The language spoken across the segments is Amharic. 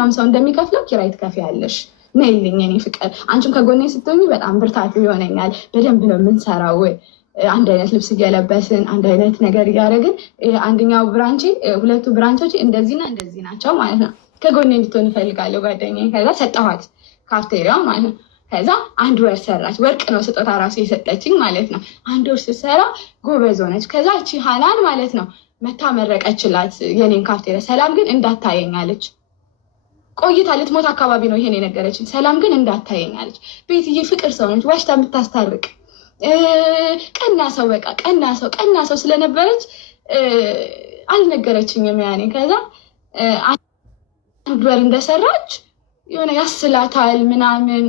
ማንኛውም ሰው እንደሚከፍለው ኪራይ ትከፍያለሽ። ነይልኝ የኔ ፍቅር፣ አንቺም ከጎኔ ስትሆኚ በጣም ብርታት ይሆነኛል። በደንብ ነው የምንሰራው። አንድ አይነት ልብስ እየለበስን አንድ አይነት ነገር እያደረግን አንደኛው ብራንች ሁለቱ ብራንቾች እንደዚህና እንደዚህ ናቸው ማለት ነው። ከጎኔ እንድትሆን እፈልጋለሁ ጓደኛዬ። ከዛ ሰጠኋት ካፍቴሪያው ማለት ነው። ከዛ 1 ወር ሰራች። ወርቅ ነው ስጦታ ራሱ የሰጠችኝ ማለት ነው። 1 ወር ስትሰራ ጎበዝ ሆነች። ከዛ እቺ ሃናን ማለት ነው መታ መረቀችላት የኔን ካፍቴሪያ። ሰላም ግን እንዳታየኛለች። ቆይታ ልትሞት አካባቢ ነው ይሄን የነገረችኝ። ሰላም ግን እንዳታየኛለች። ቤትዬ ፍቅር ሰው ነች፣ ዋሽታ የምታስታርቅ ቀና ሰው፣ በቃ ቀና ሰው ስለነበረች አልነገረችኝም ያኔ። ከዛ 1 ወር እንደሰራች የሆነ ያስላታል ምናምን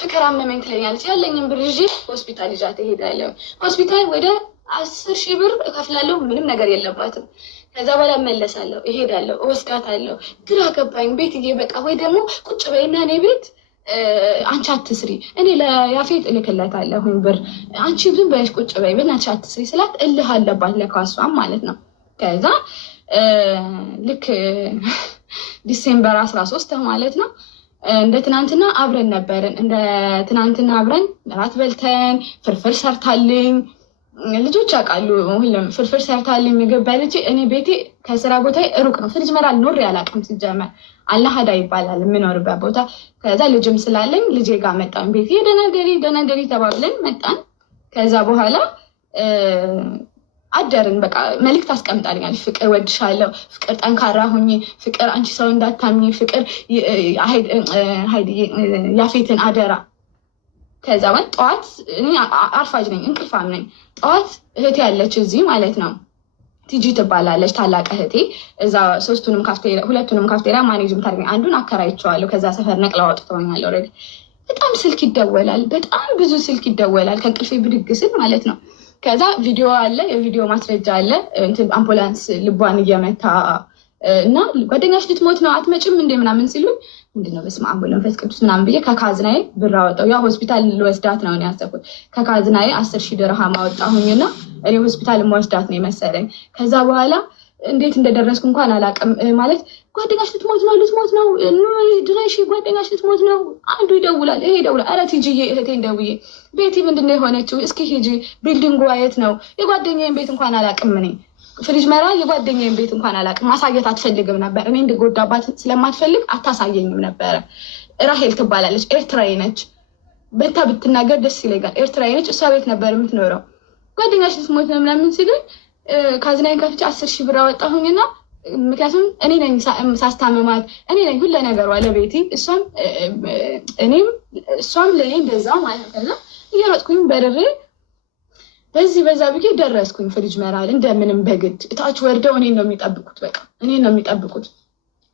ፍቅር አመመኝ ትለኛለች። ያለኝም ብር ይዤ ሆስፒታል ይዣት እሄዳለሁ። ሆስፒታል ወደ 10,000 ብር እከፍላለሁ። ምንም ነገር የለባትም። ከዛ በኋላ እመለሳለሁ፣ እሄዳለሁ፣ እወስዳታለሁ። ግራ ገባኝ ቤትዬ። በቃ ወይ ደግሞ ቁጭ በይና እኔ ቤት አንቺ አትስሪ፣ እኔ ለያፌት እልክለታለሁኝ ብር፣ አንቺ ዝም በይሽ ቁጭ በይ በእናትሽ አትስሪ ስላት እልህ አለባት ለካሷም ማለት ነው። ከዛ ልክ ዲሴምበር 13 ማለት ነው እንደ ትናንትና አብረን ነበርን። እንደ ትናንትና አብረን እራት በልተን ፍርፍር ሰርታልኝ፣ ልጆች ያውቃሉ ሁሉም ፍርፍር ሰርታልኝ ምግብ በልቼ። እኔ ቤቴ ከስራ ቦታ ሩቅ ነው። ፍሪጅ መራል ኖር ያላቅም ሲጀመር አላሃዳ ይባላል የምኖርበት ቦታ። ከዛ ልጅም ስላለኝ ልጄ ጋር መጣን። ቤቴ ደነገሪ ተባብለን መጣን። ከዛ በኋላ አደርን። በቃ መልዕክት አስቀምጣልኛል። ፍቅር ወድሻለሁ፣ ፍቅር ጠንካራ ሁኚ፣ ፍቅር አንቺ ሰው እንዳታምኚ፣ ፍቅር ያፌትን አደራ። ከዛ ጠዋት እኔ አርፋጅ ነኝ፣ እንቅልፋም ነኝ። ጠዋት እህቴ ያለች እዚህ ማለት ነው ቲጂ ትባላለች፣ ታላቅ እህቴ። እዛ ሁለቱንም ካፍቴሪያ ማኔጅ ምታደርገኝ። አንዱን አከራይቼዋለሁ፣ ከዛ ሰፈር ነቅላ አውጥተውኛል ኦልሬዲ። በጣም ስልክ ይደወላል፣ በጣም ብዙ ስልክ ይደወላል ከእንቅልፌ ብድግ ስል ማለት ነው። ከዛ ቪዲዮ አለ፣ የቪዲዮ ማስረጃ አለ። አምቡላንስ ልቧን እየመታ እና ጓደኛሽ ልትሞት ነው አትመጭም እንደ ምናምን ሲሉኝ ምንድነው በስመ አብ ወወልድ ወመንፈስ ቅዱስ ምናምን ብዬ ከካዝናዬ ብር አወጣሁ። ያ ሆስፒታል ልወስዳት ነው እኔ ያሰብኩት። ከካዝናዬ 10,000 ድርሃም አወጣሁኝና እኔ ሆስፒታል ልወስዳት ነው የመሰለኝ። ከዛ በኋላ እንዴት እንደደረስኩ እንኳን አላውቅም። ማለት ጓደኛሽ ልትሞት ነው ድረሽ፣ ጓደኛሽ ልትሞት ነው። አንዱ ይደውላል፣ ይሄ ይደውላል። ኧረ ቲጂዬ እህቴን ደውዬ ቤቲ ምንድነው የሆነችው? እስኪ ሂጂ፣ ቢልዲንጉ የት ነው? የጓደኛዬን ቤት እንኳን አላውቅም። እኔ ፍሪጅ መራ የጓደኛዬን ቤት እንኳን አላውቅም። ማሳየት አትፈልግም ነበር። እኔ እንድጎዳባት ስለማትፈልግ አታሳየኝም ነበረ። ራሄል ትባላለች፣ ኤርትራዊ ነች። በታ ብትናገር ደስ ይለኛል። ኤርትራዊ ነች። እሷ ቤት ነበር የምትኖረው። ጓደኛሽ ልትሞት ነው ምናምን ሲሉኝ ካዝናዬን ከፍቼ 10,000 ብር አወጣሁኝና ምክንያቱም እኔ ነኝ ሳስታመማት፣ እኔ ነኝ ሁሉ ነገሯ ለቤቲ፣ እሷም ለእኔ እንደዛ ማለት ነው። እየሮጥኩኝ በርሬ በዛ ብዬ ደረስኩኝ ፍሪጅ መራል። እንደምንም በግድ እታች ወርደው እኔን ነው የሚጠብቁት። በቃ እኔን ነው የሚጠብቁት።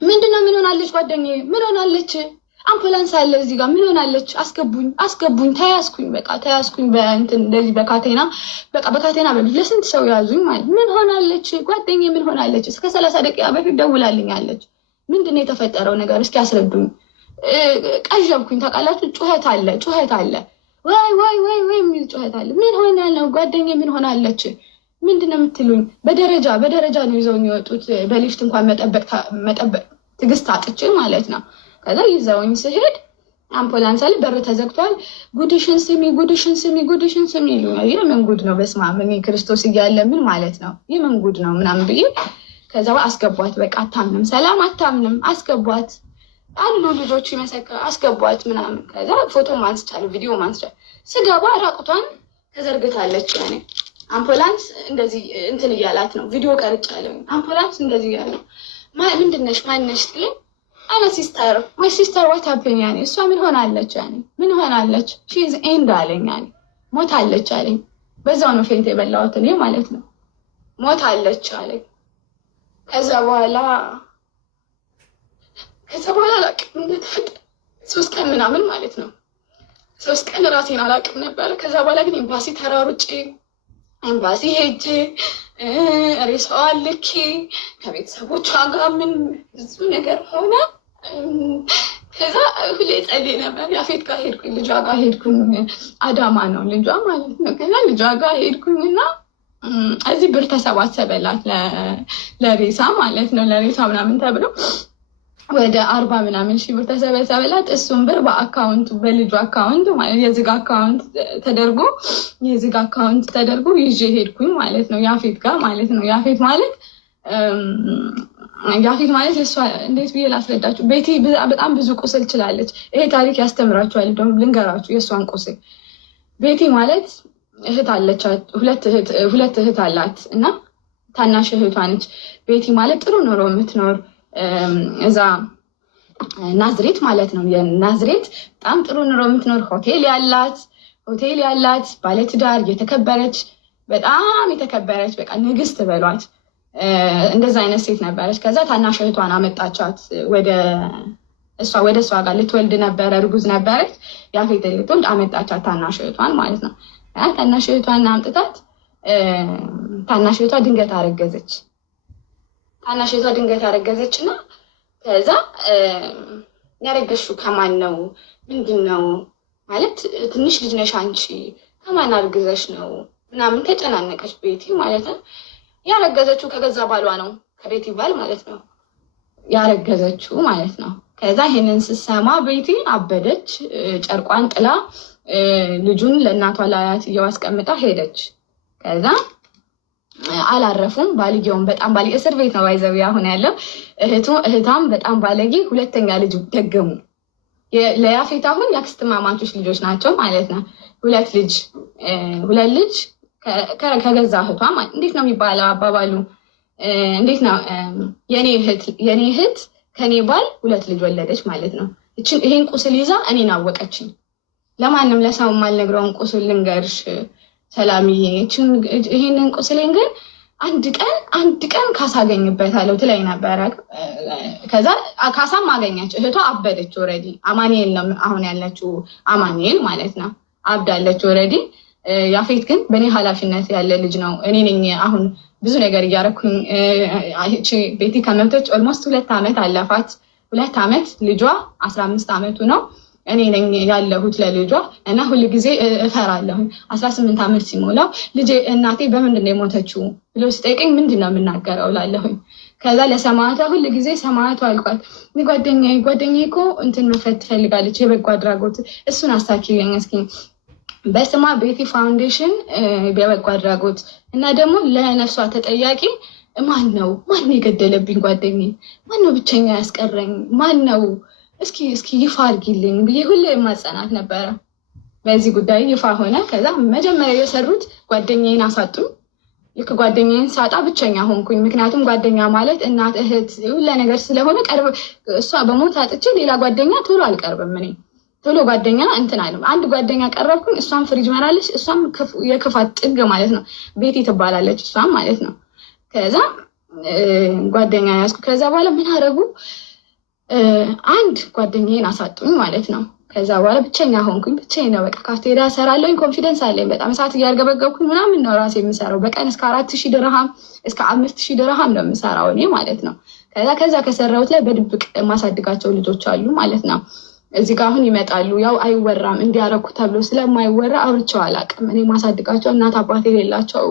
ምንድነው ምን ሆናለች ጓደኛዬ? ምን ሆናለች? አምቡላንስ አለ እዚህ ጋር ምን ሆናለች? አስገቡኝ። ተያዝኩኝ። በቃ ተያዝኩኝ በእንትን እንደዚህ በካቴና ለስንት ሰው ያዙኝ ማለት። ምን ሆናለች ጓደኛዬ? ምን ሆናለች? እስከ 30 ደቂቃ በፊት ደውላልኛለች። ምንድነው የተፈጠረው ነገር? እስኪ አስረዱኝ። ቀዠብኩኝ። ታውቃላችሁ ጩኸት አለ ወይ የሚል ጩኸት አለ። ምን ሆና ነው ጓደኛዬ? ምን ሆናለች? ምንድነው የምትሉኝ? በደረጃ ነው ይዘውኝ የወጡት። በሊፍት እንኳን መጠበቅ ትዕግስት አጥቼ ማለት ነው። ከዛ ይዘውኝ ስሄድ አምቡላንስ አለ፣ በር ተዘግቷል። ጉድሽን ስሚ ይሉኛል። የምን ጉድ ነው? በስመ አብ እኔ ክርስቶስ እያለ ምን ማለት ነው? የምን ጉድ ነው ምናምን ብዬ ከዛ አስገቧት። በቃ አታምንም፣ ሰላም አታምንም። አስገቧት አሉ ልጆቹ ይመሰክራል። አስገቧት ምናምን። ከዛ ፎቶ ማንስቻለሁ፣ ቪዲዮ ማንስቻለሁ። ስገባ ራቁቷን ተዘርግታለች። ያኔ አምቡላንስ እንደዚህ እንትን እያላት ነው። ቪዲዮ ቀርጫለሁ። አምቡላንስ እንደዚህ እያለ ነው። ምንድነሽ ማንነሽ ትለኝ። አነ ሲስተር ማይ ሲስተር ዋት ሃፕን ያኔ እሷ ምን ሆናለች? ያኔ ምን ሆናለች? ሺ ኢዝ ኤንድ አለኝ። ያኔ ሞታለች አለኝ። በዛው ነው ፌንት የበላሁት እኔ ማለት ነው። ሞታለች አለኝ። ከዛ በኋላ አላውቅም እንደተፈጠረ 3 ቀን ምናምን ማለት ነው። 3 ቀን ራሴን አላውቅም ነበረ። ከዛ በኋላ ግን ኤምባሲ ተራሩጬ ኤምባሲ ሄጄ ሬሳዋን ልኬ ከቤተሰቦቿ ጋር ምን ብዙ ነገር ሆነ። ከዛ ሁሌ ጸልይ ነበር። ያፌት ጋር ሄድኩኝ፣ ልጇ ጋር ሄድኩኝ። አዳማ ነው ልጇ ማለት ነው። ከዛ ልጇ ጋር ሄድኩኝና እዚህ ብር ተሰባሰበላት ለሬሳ ማለት ነው። ለሬሳ ምናምን ተብሎ ወደ 40 ምናምን ሺህ ብር ተሰበሰበላት። እሱም ብር በአካውንቱ በልጁ አካውንት ማለት የዝግ አካውንት ተደርጎ ይዤ ሄድኩኝ ማለት ነው፣ ያፌት ጋር ማለት ነው። ያፌት ማለት የእሷ እንዴት ብዬ ላስረዳችሁ? ቤቲ በጣም ብዙ ቁስል ችላለች። ይሄ ታሪክ ያስተምራችኋል። ደግሞ ልንገራችሁ የእሷን ቁስል። ቤቲ ማለት እህት አለቻት፣ ሁለት እህት አላት እና ታናሽ እህቷ ነች። ቤቲ ማለት ጥሩ ኑሮ የምትኖር እዛ ናዝሬት ማለት ነው። የናዝሬት በጣም ጥሩ ኑሮ የምትኖር ሆቴል ያላት ባለትዳር የተከበረች በጣም የተከበረች በቃ ንግስት በሏት። እንደዛ አይነት ሴት ነበረች። ከዛ ታናሽ እህቷን አመጣቻት ወደ እሷ ጋር ልትወልድ ነበረ፣ እርጉዝ ነበረች። ያፌት ልትወልድ አመጣቻት ታናሽ እህቷን ማለት ነው። ታናሽ እህቷን አምጥታት ታናሽ እህቷ ድንገት አረገዘች። እና ከዛ ያረገሽው ከማን ነው? ምንድን ነው ማለት ትንሽ ልጅ ነሽ አንቺ፣ ከማን አርግዘሽ ነው ምናምን ተጨናነቀች ቤቲ ማለት ነው። ያረገዘችው ከገዛ ባሏ ነው፣ ከቤቲ ባል ማለት ነው ያረገዘችው ማለት ነው። ከዛ ይሄንን ስትሰማ ቤቲ አበደች። ጨርቋን ጥላ ልጁን ለእናቷ ለአያትየው አስቀምጣ ሄደች። ከዛ አላረፉም። ባልየውን በጣም ባለጌ እስር ቤት ነው ባይዘው አሁን ያለው። እህቷም በጣም ባለጌ ሁለተኛ ልጅ ደገሙ። ለያፌት አሁን የአክስት ማማቾች ልጆች ናቸው ማለት ነው። ሁለት ልጅ ከገዛ እህቷ ማለት እንዴት ነው የሚባለው አባባሉ? እንዴት ነው የኔ እህት ከኔ ባል ሁለት ልጅ ወለደች ማለት ነው። ይሄን ቁስል ይዛ እኔን አወቀችኝ። ለማንም ለሰው የማልነግረውን ቁስል ልንገርሽ ሰላምዬ፣ ይሄንን ቁስሌን ግን አንድ ቀን ካሳ አገኝበታለሁ ትለኝ ነበረ። ከዛ ካሳም አገኘች። እህቷ አበደች ኦልሬዲ። አማኑኤል ነው አሁን ያለችው፣ አማኑኤል ማለት ነው። አብዳለች ኦልሬዲ። ያፌት ግን በእኔ ኃላፊነት ያለ ልጅ ነው። እኔ ነኝ አሁን ብዙ ነገር እያደረኩኝ። ቤቲ ከመብቶች ኦልሞስት 2 ዓመት አለፋት። 2 ዓመት ልጇ 15 ዓመቱ ነው። እኔ ነኝ ያለሁት ለልጇ እና ሁል ጊዜ እፈራለሁ። 18 ዓመት ሲሞላው ልጄ እናቴ በምንድን ነው የሞተችው ብሎ ሲጠይቀኝ ምንድን ነው የምናገረው ላለሁኝ። ከዛ ለሰማዕቷ ሁል ጊዜ ሰማዕቷ አልኳት፣ ጓደኛዬ እኮ እንትን መፈት ትፈልጋለች፣ የበጎ አድራጎት፣ እሱን አሳኪልኝ እስኪ በስማ ቤቲ ፋውንዴሽን የበጎ አድራጎት እና ደግሞ ለነፍሷ ተጠያቂ ማን ነው የገደለብኝ ጓደኛዬ? ማን ነው ብቸኛ ያስቀረኝ? ማን ነው? እስኪ ይፋ አድርጊልኝ ብዬ ሁሌ የማጸናት ነበረ። በዚህ ጉዳይ ይፋ ሆነ። ከዛ መጀመሪያ የሰሩት ጓደኛዬን አሳጡኝ። ልክ ጓደኛዬን ሳጣ ብቸኛ ሆንኩኝ። ምክንያቱም ጓደኛ ማለት እናት፣ እህት ሁሉ ነገር ስለሆነ እሷ በሞት አጥቼ ሌላ ጓደኛ ቶሎ አልቀርብም። እኔ ቶሎ ጓደኛ እንትን አለም። አንድ ጓደኛ ቀረብኩኝ። እሷም ፍሪጅ መራለች። እሷም የክፋት ጥግ ማለት ነው። ቤቲ ትባላለች እሷም ማለት ነው። ከዛ ጓደኛ ያዝኩ። ከዛ በኋላ ምን አደረጉ? አንድ ጓደኛዬን አሳጡኝ ማለት ነው። ከዛ በኋላ ብቸኛ ሆንኩኝ። ብቻዬን ነው በቃ። ካፍቴሪያ እሰራለሁኝ። ኮንፊደንስ አለኝ በጣም። እሳት እያርገበገብኩኝ ምናምን ነው ራሴ የምሰራው። በቀን እስከ 4000 ድርሃም እስከ 5000 ድርሃም ነው የምሰራው እኔ ማለት ነው። ከዛ ከሰራሁት ላይ በድብቅ ማሳድጋቸው ልጆች አሉ ማለት ነው። እዚህ ጋር አሁን ይመጣሉ። ያው አይወራም እንዲያረኩ ተብሎ ስለማይወራ አብርቸው አላውቅም። እኔ ማሳድጋቸው እናት አባት የሌላቸው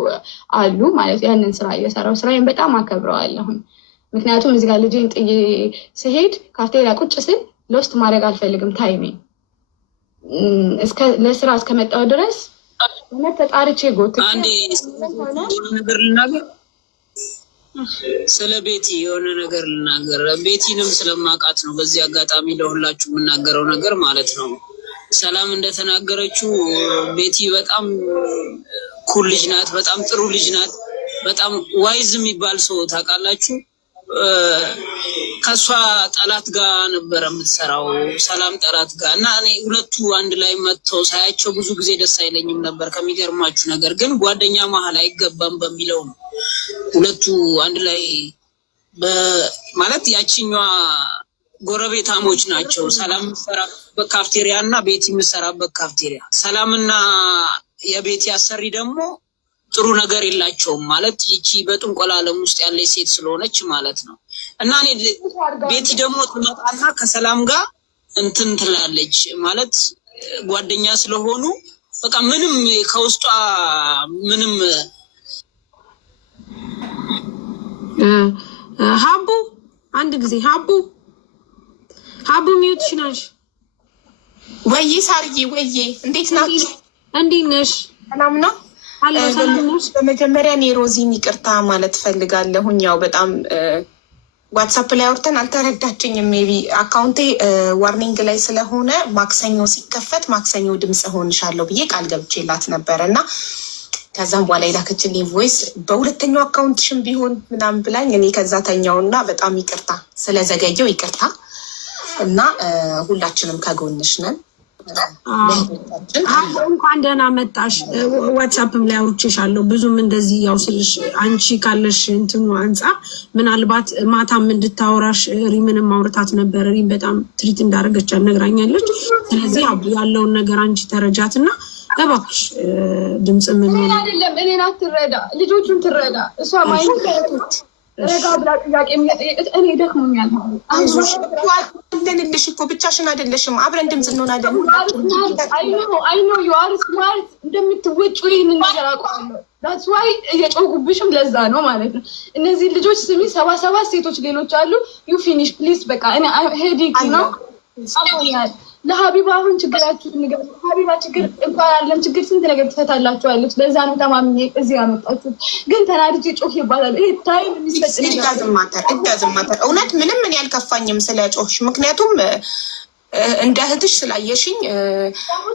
አሉ ማለት። ያንን ስራ እየሰራው ስራዬን በጣም አከብረዋለሁኝ። ምክንያቱም እዚህ ጋር ልጄን ጥዬ ስሄድ ካፍቴሪያ ቁጭ ስል ሎስት ማድረግ አልፈልግም። ታይሜ ለስራ እስከመጣው ድረስ ተጣርቼ ነገር ልናገር፣ ስለ ቤቲ የሆነ ነገር ልናገር። ቤቲንም ስለማውቃት ነው በዚህ አጋጣሚ ለሁላችሁ የምናገረው ነገር ማለት ነው። ሰላም እንደተናገረችው ቤቲ በጣም ኩል ልጅ ናት። በጣም ጥሩ ልጅ ናት። በጣም ዋይዝ የሚባል ሰው ታውቃላችሁ። ከሷ ጠላት ጋር ነበረ የምትሰራው፣ ሰላም ጠላት ጋር እና እኔ ሁለቱ አንድ ላይ መጥተው ሳያቸው ብዙ ጊዜ ደስ አይለኝም ነበር። ከሚገርማችሁ ነገር ግን ጓደኛ መሀል አይገባም በሚለው ነው ሁለቱ አንድ ላይ ማለት ያቺኛዋ ጎረቤታሞች ናቸው። ሰላም የምትሰራበት ካፍቴሪያ እና ቤቲ የምትሰራበት ካፍቴሪያ። ሰላምና የቤቲ አሰሪ ደግሞ ጥሩ ነገር የላቸውም ማለት ይቺ በጥንቆላ ዓለም ውስጥ ያለች ሴት ስለሆነች ማለት ነው። እና እኔ ቤቲ ደግሞ ትመጣና ከሰላም ጋር እንትን ትላለች ማለት ጓደኛ ስለሆኑ በቃ ምንም ከውስጧ ምንም ሀቡ አንድ ጊዜ ሀቡ ሀቡ ሚዩትሽ ነሽ ወይ? ሳርዬ ወይ እንዴት ናችሁ? እንዴት ነሽ? ሰላም ነው አለ ሰላም ነሽ? በመጀመሪያ እኔ ሮዚን ይቅርታ ማለት ፈልጋለሁኝ። ያው በጣም ዋትሳፕ ላይ አውርተን አልተረዳችኝም። ሜቢ አካውንቴ ዋርኒንግ ላይ ስለሆነ ማክሰኞ ሲከፈት ማክሰኞ ድምፅ ሆንሻለሁ ብዬ ቃል ገብቼላት ነበር እና ከዛም በኋላ የላከችልኝ ቮይስ በሁለተኛው አካውንትሽም ቢሆን ምናምን ብላኝ እኔ ከዛ ተኛውና በጣም ይቅርታ ስለዘገየው ይቅርታ እና ሁላችንም ከጎንሽ ነን። እንኳን ደህና መጣሽ። ዋትሳፕም ላይ አውርቼሻለሁ ብዙም እንደዚህ ያው ስልሽ አንቺ ካለሽ እንትኑ አንጻር ምናልባት ማታም እንድታወራሽ ሪምንም ማውርታት ነበር። ሪም በጣም ትሪት እንዳደረገች ነግራኛለች። ስለዚህ ያለውን ነገር አንቺ ተረጃትና እባክሽ ድምፅ ምን አይደለም እኔን አትረዳ፣ ልጆቹን ትረዳ። እሷ ማይንከቶች ረጋ ብላ ጥያቄ የሚጠየቅት እኔ ደክሞኛል። አይዞሽ አለንልሽ እኮ ብቻሽን አይደለሽም፣ አብረን ድምፅ እንሆናለን። አይኖ ዩአር ስማርት እንደምትወጪ ይህንን ነገር አውቃለሁ። ዳትስ ዋይ እየጮጉብሽም ለዛ ነው ማለት ነው። እነዚህ ልጆች ስሚ 77 ሴቶች ሌሎች አሉ። ዩ ፊኒሽ ፕሊዝ። በቃ እኔ ሄዲክ ነው አሞኛል። ለሀቢባ አሁን ችግራችሁ ንገሩ። ሀቢባ ችግር እንኳን አለም ችግር ስንት ነገር ትፈታላችኋለች። ለዛ ነው ተማምኜ እዚህ ያመጣችሁት። ግን ተናድጄ ጮህ ይባላል። ይሄ ታይም የሚሰጥ እዳዝማተር እውነት ምንም ምን ያልከፋኝም ስለ ጮህሽ፣ ምክንያቱም እንደ እህትሽ ስላየሽኝ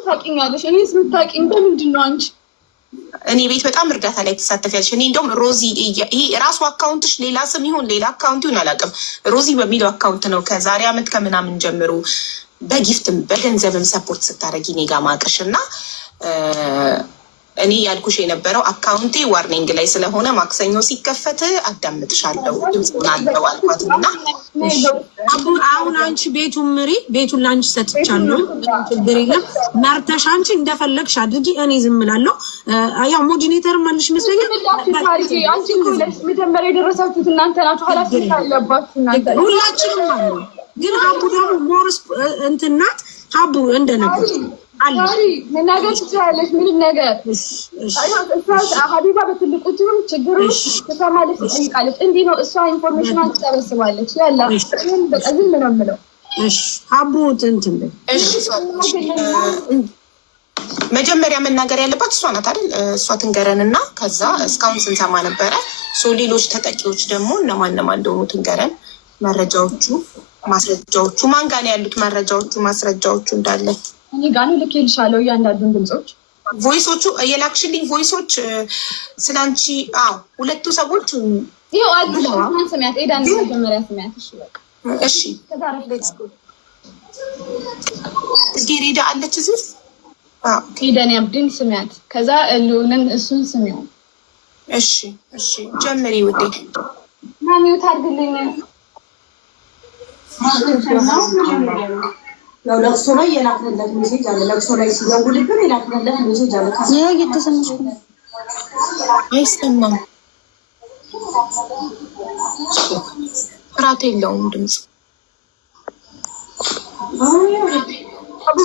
ታውቂኛለሽ። እኔ ስምታውቂኝ በምንድን ነው አንቺ እኔ ቤት በጣም እርዳታ ላይ ትሳተፊያለሽ። እኔ እንደውም ሮዚ ይሄ ራሱ አካውንትሽ ሌላ ስም ይሁን ሌላ አካውንት ይሁን አላውቅም፣ ሮዚ በሚለው አካውንት ነው ከዛሬ ዓመት ከምናምን ጀምሮ በጊፍትም በገንዘብም ሰፖርት ስታደረጊ እኔ ጋ ማቅሽ እና እኔ ያልኩሽ የነበረው አካውንቴ ዋርኒንግ ላይ ስለሆነ ማክሰኞ ሲከፈት አዳምጥሻለሁ ድምፅን አለው አልኳት እና አሁን አንቺ ቤቱን ምሪ። ቤቱን ለአንቺ ሰጥቻለሁ፣ ችግር የለም። መርተሽ አንቺ እንደፈለግሽ አድርጊ፣ እኔ ዝም እላለሁ። ያው ሞዲኔተር ማለሽ ይመስለኛል። አንቺ መጀመሪያ የደረሳችሁት እናንተ ናችሁ፣ ኃላፊነት አለባችሁ እናንተ። ሁላችንም አለ። ግን ሀቡ ደግሞ ሞርስ እንትን ናት። ሀቡ እንደነገር መናገር ትችላለች። ምንም ነገር ሀቢባ በትልቁ ትሁን ችግሩ ትሰማለች፣ ትጠይቃለች። እንዲህ ነው እሷ ኢንፎርሜሽኗን ትሰበስባለች። ያላ በቃ ዝም ነው የምለው። ሀቡ እንትን መጀመሪያ መናገር ያለባት እሷ ናት አይደል? እሷ ትንገረን እና ከዛ እስካሁን ስንሰማ ነበረ። ሌሎች ተጠቂዎች ደግሞ እነማን እንደሆኑ ትንገረን። መረጃዎቹ ማስረጃዎቹ ማን ጋር ነው ያሉት? መረጃዎቹ ማስረጃዎቹ እንዳለ እኔ ጋር ነው ልኬልሻለሁ። እያንዳንዱን ድምፆች ቮይሶቹ የላክሽልኝ ቮይሶች ስላንቺ ሁለቱ ሰዎች ይኸው አዲስ ስሚያት ኤዳን መጀመሪያ ስሚያት። እሺ በቃ እሺ። ጽጌረዳ አለች እዚህ ኤዳን ያብድን ስሚያት። ከዛ እሉንን እሱን ስሚው። እሺ እሺ ጀምሪ ውዴ። ማሚው ታርግልኝ ያው ለቅሶ ላይ የላክንለት ሜሴጅ አለ። ለቅሶ ላይ ሲደውልብን የላክንለት ሜሴጅ አለ። ይሄ እየተሰማሽ ነው? አይሰማም፣ ጥራት የለውም ድምፅ።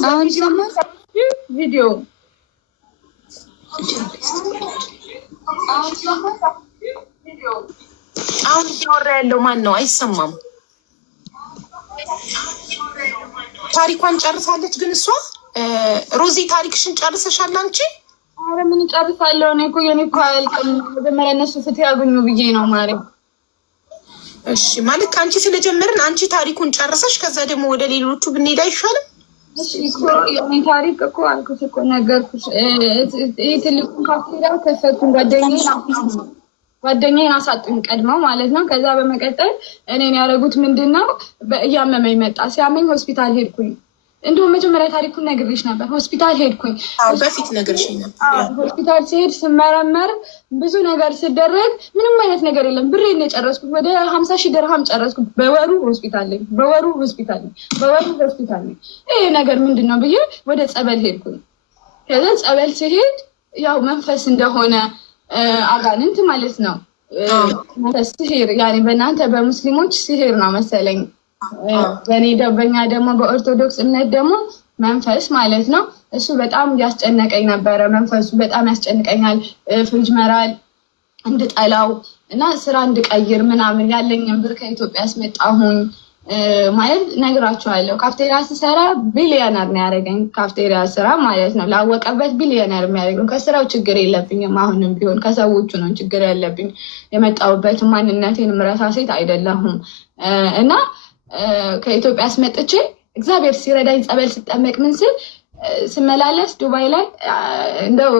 አሁን ይሰማል? ቪዲዮ አሁን እያወራ ያለው ማን ነው? አይሰማም። ታሪኳን ጨርሳለች። ግን እሷ ሮዚ ታሪክሽን ጨርሰሻል አንቺ? ኧረ ምን ጨርሳለሁ? እኔ እኮ የኔ እኮ አያልቅም። መጀመሪያ እነሱ ፍትህ ያገኙ ብዬ ነው ማርያም። እሺ ማለት ከአንቺ ስለጀመርን አንቺ ታሪኩን ጨርሰሽ ከዛ ደግሞ ወደ ሌሎቹ ብንሄድ አይሻልም? እሺ እኮ የኔ ታሪክ እኮ አልኩሽ እኮ ነገርኩሽ። ይሄ ትልቁን ካፌራ ከፈቱን ጓደኛዬን አሳጡኝ ቀድመው ማለት ነው። ከዛ በመቀጠል እኔን ያደረጉት ምንድን ነው? እያመመኝ መጣ። ሲያመኝ ሆስፒታል ሄድኩኝ። እንዲሁም መጀመሪያ ታሪኩን ነግሬሽ ነበር። ሆስፒታል ሄድኩኝ። በፊት ነግሬሽ ነበር። ሆስፒታል ሲሄድ ስመረመር ብዙ ነገር ስደረግ ምንም አይነት ነገር የለም። ብሬን የጨረስኩት ወደ 50,000 ድርሃም ጨረስኩት። በወሩ ሆስፒታል ነኝ። ይሄ ነገር ምንድን ነው ብዬ ወደ ጸበል ሄድኩኝ። ከዛ ጸበል ሲሄድ ያው መንፈስ እንደሆነ አጋንንት ማለት ነው። ሲሄር ያኔ በእናንተ በሙስሊሞች ሲሄር ነው መሰለኝ። በእኛ ደግሞ በኦርቶዶክስ እምነት ደግሞ መንፈስ ማለት ነው። እሱ በጣም ያስጨነቀኝ ነበረ። መንፈሱ በጣም ያስጨንቀኛል። ፍሪጅ መራል እንድጠላው እና ስራ እንድቀይር ምናምን ያለኝን ብር ከኢትዮጵያ አስመጣሁኝ። ማለት ነግራቸዋለሁ። ካፍቴሪያ ስሰራ ቢሊዮነር ነው ያደረገኝ ካፍቴሪያ ስራ ማለት ነው። ላወቀበት ቢሊዮነር የሚያደርገው ከስራው ችግር የለብኝም። አሁንም ቢሆን ከሰዎቹ ነው ችግር ያለብኝ። የመጣሁበት ማንነቴን ምረሳ ሴት አይደለሁም እና ከኢትዮጵያ አስመጥቼ እግዚአብሔር ሲረዳኝ ጸበል ስጠመቅ ምን ስል ስመላለስ ዱባይ ላይ እንደው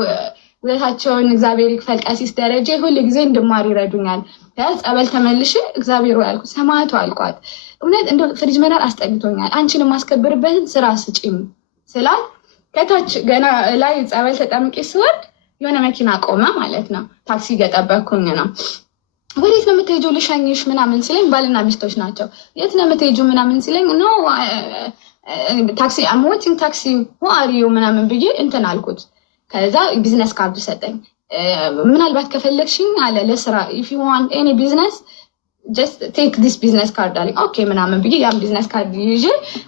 ውለታቸውን እግዚአብሔር ይክፈል ቀሲስ ደረጀ ሁሉ ጊዜ እንድማር ይረዱኛል። ጸበል ተመልሼ እግዚአብሔር ያልኩት ሰማዕቱ አልኳት። እውነት እንደው ፍሪጅ መናር አስጠግቶኛል። አንቺን የማስከብርበትን ስራ ስጪኝ ስላት ከታች ገና ላይ ጸበል ተጠምቄ ስወርድ የሆነ መኪና ቆመ ማለት ነው። ታክሲ እየጠበኩኝ ነው። ወዴት ነው የምትሄጂው ልሸኝሽ ምናምን ሲለኝ ባልና ሚስቶች ናቸው። የት ነው የምትሄጂው ምናምን ሲለኝ ኖ ታክሲ አም ዌቲንግ ታክሲ ሁ አር ዩ ምናምን ብዬ እንትን አልኩት። ከዛ ቢዝነስ ካርድ ሰጠኝ። ምናልባት ከፈለግሽኝ አለ ለስራ ኢፍ ዩ ዋንት ኤኒ ቢዝነስ ጀስት ቴክ ዲስ ቢዝነስ ካርድ አለኝ። ኦኬ ምናምን ብዬ ያን ቢዝነስ ካርድ ይዤ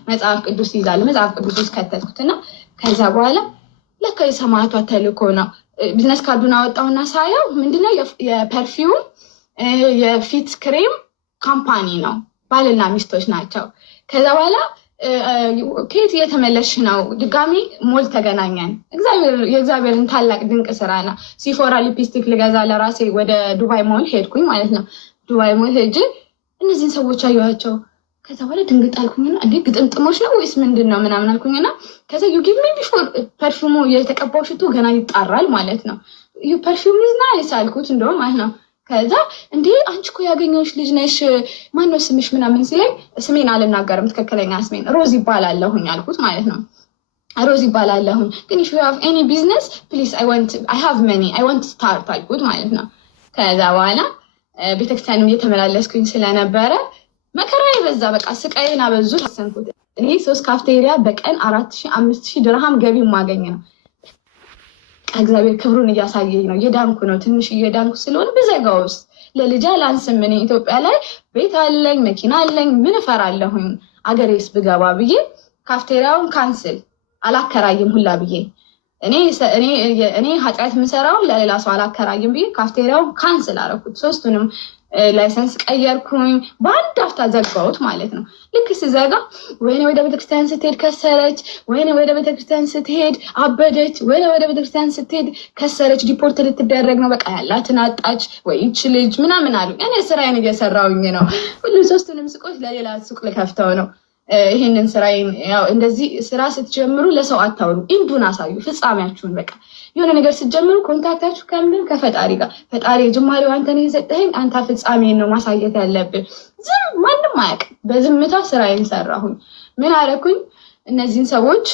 መጽሐፍ ቅዱስ ይዛል መጽሐፍ ቅዱስ ውስጥ ከተትኩትና ከዛ በኋላ ለካ የሰማዕቷ ተልእኮ ነው። ቢዝነስ ካርዱን አወጣውና ሳየው ምንድነው የፐርፊውም የፊት ክሬም ካምፓኒ ነው። ባልና ሚስቶች ናቸው። ከዛ በኋላ ከየት እየተመለስሽ ነው? ድጋሚ ሞል ተገናኘን። የእግዚአብሔርን ታላቅ ድንቅ ስራ ነው። ሲፎራ ሊፕስቲክ ልገዛ ለራሴ ወደ ዱባይ ሞል ሄድኩኝ ማለት ነው። ዱባይ ሞል ሄጅ እነዚህን ሰዎች አየኋቸው። ከዛ በኋላ ድንግጥ አልኩኝና እንዴ ግጥምጥሞች ነው ወይስ ምንድን ነው ምናምን አልኩኝና ከዛ ዩ ጊቭ ሚ ቢፎር ፐርፊውሙ የተቀባው ሽቶ ገና ይጣራል ማለት ነው። ዩ ፐርፊውም ኢዝ ናይስ አልኩት እንደውም ማለት ነው። ከዛ እንዴ አንቺ እኮ ያገኘሁሽ ልጅ ነሽ ማነው ስምሽ ምናምን ሲለኝ ስሜን አልናገርም ትክክለኛ ስሜን ሮዝ ይባላለሁኝ አልኩት ማለት ነው። ሮዝ ይባላለሁኝ ግን if you have any business please I have money I want to start አልኩት ማለት ነው። ከዛ በኋላ ቤተክርስቲያንም እየተመላለስኩኝ ስለነበረ መከራ ይበዛ በቃ ስቃይን አበዙ ታሰንኩት። እኔ 3 ካፍቴሪያ በቀን 4000 5000 ድርሃም ገቢ ማገኝ ነው። እግዚአብሔር ክብሩን እያሳየኝ ነው። እየዳንኩ ነው። ትንሽ እየዳንኩ ስለሆነ ብዘጋውስ ለልጅ አላንስም። እኔ ኢትዮጵያ ላይ ቤት አለኝ መኪና አለኝ ምን እፈራለሁኝ አገሬስ ብገባ ብዬ ካፍቴሪያውን ካንስል አላከራይም ሁላ ብዬ እኔ ኃጢአት የምሰራው ለሌላ ሰው አላከራይም ብዬ ካፍቴሪያውን ካንስል አደረኩት። 3ቱንም ላይሰንስ ቀየርኩኝ። በአንድ አፍታ ዘጋሁት ማለት ነው። ልክ ስዘጋ ወይኔ ወደ ቤተክርስቲያን ስትሄድ ከሰረች፣ ወይኔ ወደ ቤተክርስቲያን ስትሄድ አበደች፣ ወይኔ ወደ ቤተክርስቲያን ስትሄድ ከሰረች፣ ዲፖርት ልትደረግ ነው፣ በቃ ያላትን አጣች ወይ ይች ልጅ ምናምን አሉ። እኔ ስራዬን እየሰራሁኝ ነው። ሁሉ 3ቱንም ሱቆች ለሌላ ሱቅ ልከፍተው ነው። ይሄንን ስራዬን ያው እንደዚህ ስራ ስትጀምሩ ለሰው አታውሩ፣ ኢንዱን አሳዩ ፍጻሜያችሁን። በቃ የሆነ ነገር ስትጀምሩ ኮንታክታችሁ ከምን ከፈጣሪ ጋር ፈጣሪ ጅማሬው አንተ ነህ የሰጠኸኝ አንተ ፍጻሜን ነው ማሳየት ያለብን። ዝም ማንም አያውቅም። በዝምታ ስራዬን ሰራሁኝ። ምን አደረኩኝ? እነዚህን ሰዎች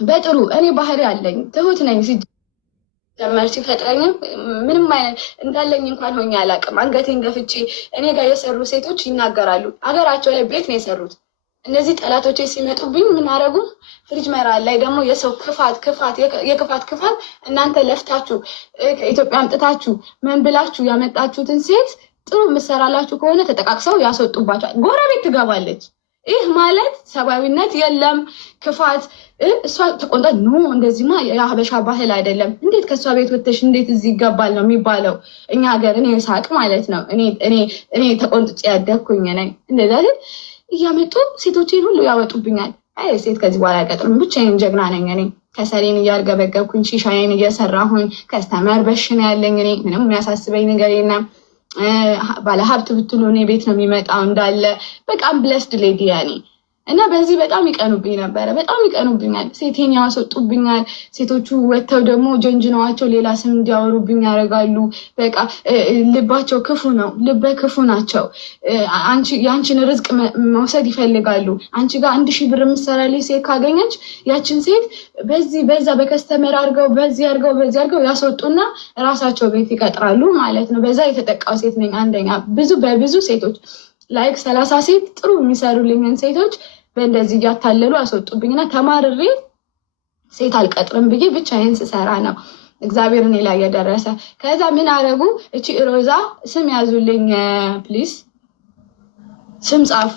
በጥሩ እኔ ባህሪ አለኝ ትሁት ነኝ ሲጀመር ሲፈጥረኝም ምንም አይነት እንዳለኝ እንኳን ሆኜ አላውቅም። አንገቴን ገፍቼ እኔ ጋር የሰሩ ሴቶች ይናገራሉ። አገራቸው ላይ ቤት ነው የሰሩት። እነዚህ ጠላቶቼ ሲመጡብኝ ምን አደረጉ? ፍሪጅ መራል ላይ ደግሞ የሰው የክፋት ክፋት እናንተ ለፍታችሁ ከኢትዮጵያ አምጥታችሁ ምን ብላችሁ ያመጣችሁትን ሴት ጥሩ ምሰራላችሁ ከሆነ ተጠቃቅሰው ያስወጡባቸዋል። ጎረቤት ትገባለች። ይህ ማለት ሰብአዊነት የለም ክፋት። እሷ ተቆንጣ ኖ እንደዚህማ የሀበሻ ባህል አይደለም። እንዴት ከእሷ ቤት ወጥተሽ እንዴት እዚህ ይገባል ነው የሚባለው እኛ ሀገር። እኔ ሳቅ ማለት ነው። እኔ ተቆንጥጬ ያደግኩኝ ነኝ። እንደዛ እያመጡ ሴቶቼን ሁሉ ያወጡብኛል። አይ ሴት ከዚህ በኋላ አይቀጥርም። ብቻዬን ጀግና ነኝ እኔ። ከሰሌን እያርገበገብኩኝ ሺሻዬን እየሰራሁኝ ከስተመር በሽን ያለኝ እኔ ምንም የሚያሳስበኝ ነገር የለም። ባለሀብት ብትሉ እኔ ቤት ነው የሚመጣው እንዳለ። በጣም ብለስድ ሌዲ ያኔ እና በዚህ በጣም ይቀኑብኝ ነበረ። በጣም ይቀኑብኛል። ሴቴን ያስወጡብኛል። ሴቶቹ ወጥተው ደግሞ ጀንጅነዋቸው ሌላ ስም እንዲያወሩብኝ ያደርጋሉ። በቃ ልባቸው ክፉ ነው። ልበ ክፉ ናቸው። የአንቺን ርዝቅ መውሰድ ይፈልጋሉ። አንቺ ጋር 1000 ብር የምትሰራልኝ ሴት ካገኘች ያችን ሴት በዛ በከስተመር አድርገው በዚህ አድርገው ያስወጡና ራሳቸው ቤት ይቀጥራሉ ማለት ነው። በዛ የተጠቃው ሴት ነኝ አንደኛ። በብዙ ሴቶች ላይክ 30 ሴት ጥሩ የሚሰሩልኝን ሴቶች በእንደዚህ እያታለሉ አስወጡብኝና ተማርሬ ሴት አልቀጥርም ብዬ ብቻዬን ስሰራ ነው እግዚአብሔር እኔ ላይ የደረሰ። ከዛ ምን አረጉ? እቺ ሮዛ ስም ያዙልኝ ፕሊዝ፣ ስም ጻፉ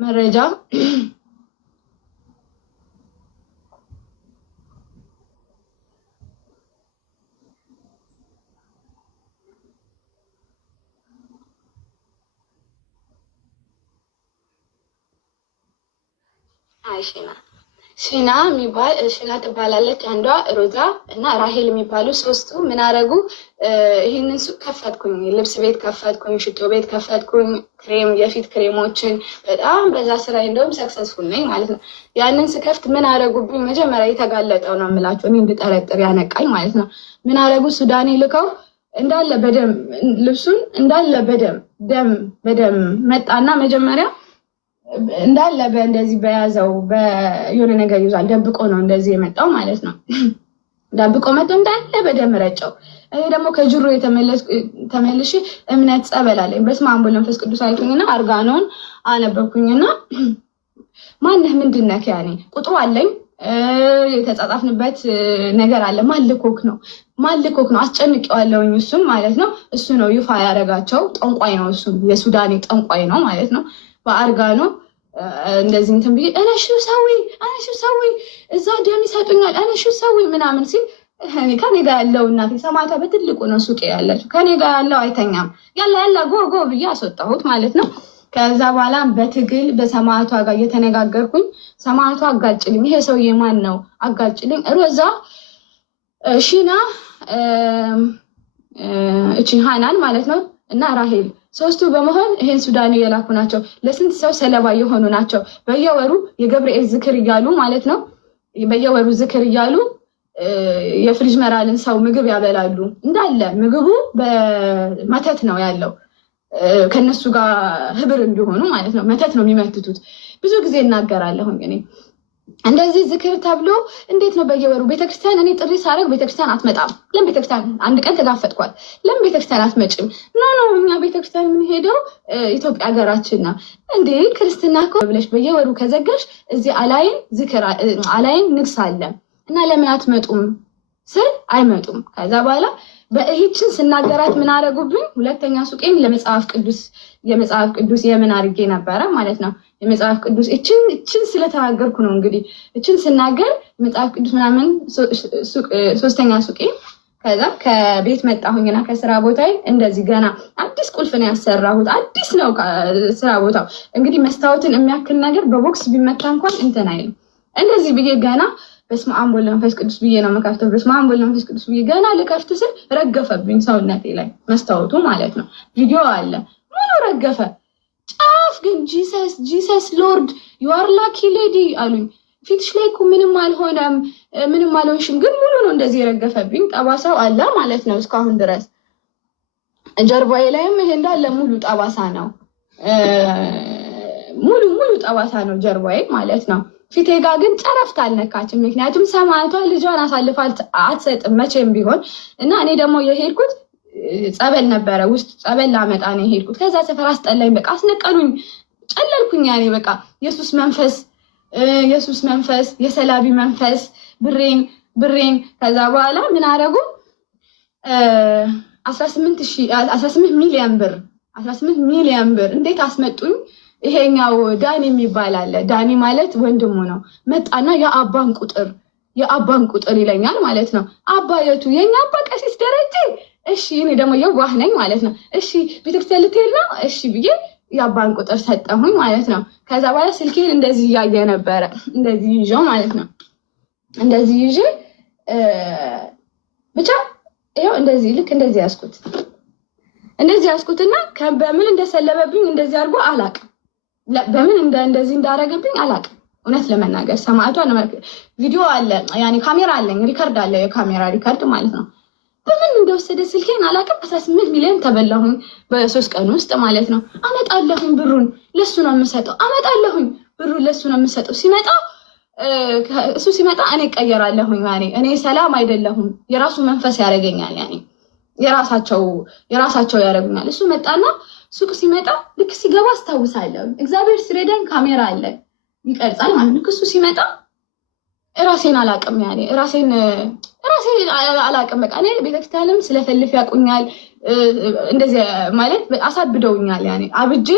መረጃ አይ ሺና የሚባል ሺና ትባላለች አንዷ፣ ሮዛ እና ራሄል የሚባሉ ሶስቱ ምን አረጉ? ይህንን ሱቅ ከፈትኩኝ፣ ልብስ ቤት ከፈትኩኝ፣ ሽቶ ቤት ከፈትኩኝ፣ ክሬም የፊት ክሬሞችን በጣም በዛ ስራ እንደውም ሰክሰስፉል ነኝ ማለት ነው። ያንን ስከፍት ምን አረጉብኝ? መጀመሪያ የተጋለጠው ነው የምላቸው እኔ እንድጠረጥር ያነቃኝ ማለት ነው። ምን አረጉ? ሱዳኔ ልከው እንዳለ በደም ልብሱን እንዳለ በደም መጣና መጀመሪያ እንዳለ በእንደዚህ በያዘው የሆነ ነገር ይዟል። ደብቆ ነው እንደዚህ የመጣው ማለት ነው። ደብቆ መጥቶ እንዳለ በደም ረጨው። እኔ ደግሞ ከጅሮ ተመልሼ እምነት ጸበል አለኝ። በስመ አብ ወወልድ ወመንፈስ ቅዱስ አልኩኝና አርጋኖን አነበብኩኝና ማነህ ምንድነህ? ያኔ ቁጥሩ አለኝ የተጻጻፍንበት ነገር አለ። ማልኮክ ነው አስጨንቄዋለሁኝ። እሱም ማለት ነው እሱ ነው ይፋ ያደረጋቸው። ጠንቋይ ነው እሱ፣ የሱዳኔ ጠንቋይ ነው ማለት ነው። በአርጋኖ እንደዚህ እንትን ብዬ እነሹ ሰዊ እዛ ደም ይሰጡኛል እነሹ ሰዊ ምናምን ሲል ከኔ ጋር ያለው እናቴ ሰማዕቷ በትልቁ ነው ሱቄ ያለችው። ከኔ ጋር ያለው አይተኛም። ያላ ጎ ብዬ አስወጣሁት ማለት ነው። ከዛ በኋላ በትግል በሰማዕቷ ጋር እየተነጋገርኩኝ ሰማዕቷ አጋጭልኝ፣ ይሄ ሰውዬ ማን ነው አጋጭልኝ። ሮዛ ሺና እቺ ሃናን ማለት ነው እና ራሄል ሶስቱ በመሆን ይሄን ሱዳን የላኩ ናቸው። ለስንት ሰው ሰለባ የሆኑ ናቸው። በየወሩ የገብርኤል ዝክር እያሉ ማለት ነው። በየወሩ ዝክር እያሉ የፍሪጅ መራልን ሰው ምግብ ያበላሉ። እንዳለ ምግቡ በመተት ነው ያለው። ከነሱ ጋር ህብር እንዲሆኑ ማለት ነው። መተት ነው የሚመትቱት። ብዙ ጊዜ እናገራለሁ እኔ እንደዚህ ዝክር ተብሎ እንዴት ነው በየወሩ ቤተክርስቲያን? እኔ ጥሪ ሳደርግ ቤተክርስቲያን አትመጣም። ለምን ቤተክርስቲያን አንድ ቀን ተጋፈጥኳት። ለምን ቤተክርስቲያን አትመጭም? ኖ እኛ ቤተክርስቲያን የምንሄደው ኢትዮጵያ ሀገራችን ነው እንዴ። ክርስትና እኮ ብለሽ በየወሩ ከዘጋሽ እዚህ አላይን ንግስ አለ እና ለምን አትመጡም ስል አይመጡም። ከዛ በኋላ በእህችን ስናገራት ምን አደረጉብኝ? ሁለተኛ ሱቄን የመጽሐፍ ቅዱስ የምን አድርጌ ነበረ ማለት ነው። የመጽሐፍ ቅዱስ እችን ስለተናገርኩ ነው እንግዲህ እችን ስናገር መጽሐፍ ቅዱስ ምናምን ሶስተኛ ሱቄ። ከዛ ከቤት መጣሁኝና ከስራ ቦታ እንደዚህ ገና አዲስ ቁልፍ ነው ያሰራሁት። አዲስ ነው ስራ ቦታው እንግዲህ መስታወትን የሚያክል ነገር በቦክስ ቢመታ እንኳን እንትን አይልም። እንደዚህ ብዬ ገና በስመ አብ ወወልድ ወመንፈስ ቅዱስ ብዬ ነው የምከፍተው። በስመ አብ ወወልድ ወመንፈስ ቅዱስ ብዬ ገና ልከፍት ስል ረገፈብኝ ሰውነቴ ላይ መስታወቱ ማለት ነው። ቪዲዮ አለ ሙሉ ረገፈ። ጫፍ ግን ጂሰስ ሎርድ ዩ አር ላኪ ሌዲ አሉኝ። ፊትሽ ላይ እኮ ምንም አልሆነም፣ ምንም አልሆንሽም፣ ግን ሙሉ ነው እንደዚህ የረገፈብኝ። ጠባሳው አለ ማለት ነው እስካሁን ድረስ። ጀርባዬ ላይም ይሄ እንዳለ ሙሉ ጠባሳ ነው። ሙሉ ጠባሳ ነው ጀርባዬ ማለት ነው። ፊቴ ጋር ግን ጨረፍታ አልነካችም። ምክንያቱም ሰማዕቷ ልጇን አሳልፋ አትሰጥም መቼም ቢሆን እና እኔ ደግሞ የሄድኩት ጸበል ነበረ፣ ውስጥ ጸበል ላመጣ ነው የሄድኩት። ከዛ ሰፈር አስጠላኝ፣ በቃ አስነቀሉኝ፣ ጨለልኩኝ። ያኔ በቃ ኢየሱስ መንፈስ፣ የሰላቢ መንፈስ ብሬን። ከዛ በኋላ ምን አደረጉ? 18 ሚሊዮን ብር እንዴት አስመጡኝ? ይሄኛው ዳኒ የሚባል አለ። ዳኒ ማለት ወንድሙ ነው። መጣና የአባን ቁጥር ይለኛል ማለት ነው። አባ የቱ? የኛ አባ ቀሲስ ደረጀ። እሺ እኔ ደግሞ የዋህ ነኝ ማለት ነው። እሺ ቤተክርስቲያን ልትሄድ ነው? እሺ ብዬ የአባን ቁጥር ሰጠሁኝ ማለት ነው። ከዛ በኋላ ስልኬን እንደዚህ እያየ ነበረ፣ እንደዚህ ይዤው ማለት ነው። እንደዚህ ይዤ ብቻ ይኸው እንደዚህ ልክ እንደዚህ ያዝኩትና በምን እንደሰለበብኝ እንደዚህ አድርጎ አላቅም። በምን እንደዚህ እንዳረገብኝ አላቅም። እውነት ለመናገር ሰማዕቷ ቪዲዮ አለ፣ ያኔ ካሜራ አለኝ፣ ሪከርድ አለ፣ የካሜራ ሪከርድ ማለት ነው። በምን እንደወሰደ ስልኬን አላቅም። 18 ሚሊዮን ተበላሁኝ በ3 ቀን ውስጥ ማለት ነው። አመጣለሁኝ ብሩን ለሱ ነው የምሰጠው። እሱ ሲመጣ እኔ እቀየራለሁኝ። ያኔ እኔ ሰላም አይደለሁም፣ የራሱ መንፈስ ያደርገኛል። ያኔ የራሳቸው ያደርጉኛል። እሱ መጣና ሱቅ ሲመጣ ልክ ሲገባ አስታውሳለሁ። እግዚአብሔር ሲረዳኝ ካሜራ አለ ይቀርጻል ማለት ነው። እሱ ሲመጣ ራሴን አላቅም፣ ያኔ ራሴን አላቅም። በቃ እኔ ቤተክርስቲያንም ስለፈልፍ ያቁኛል፣ እንደዚህ ማለት አሳብደውኛል። ያኔ አብጄ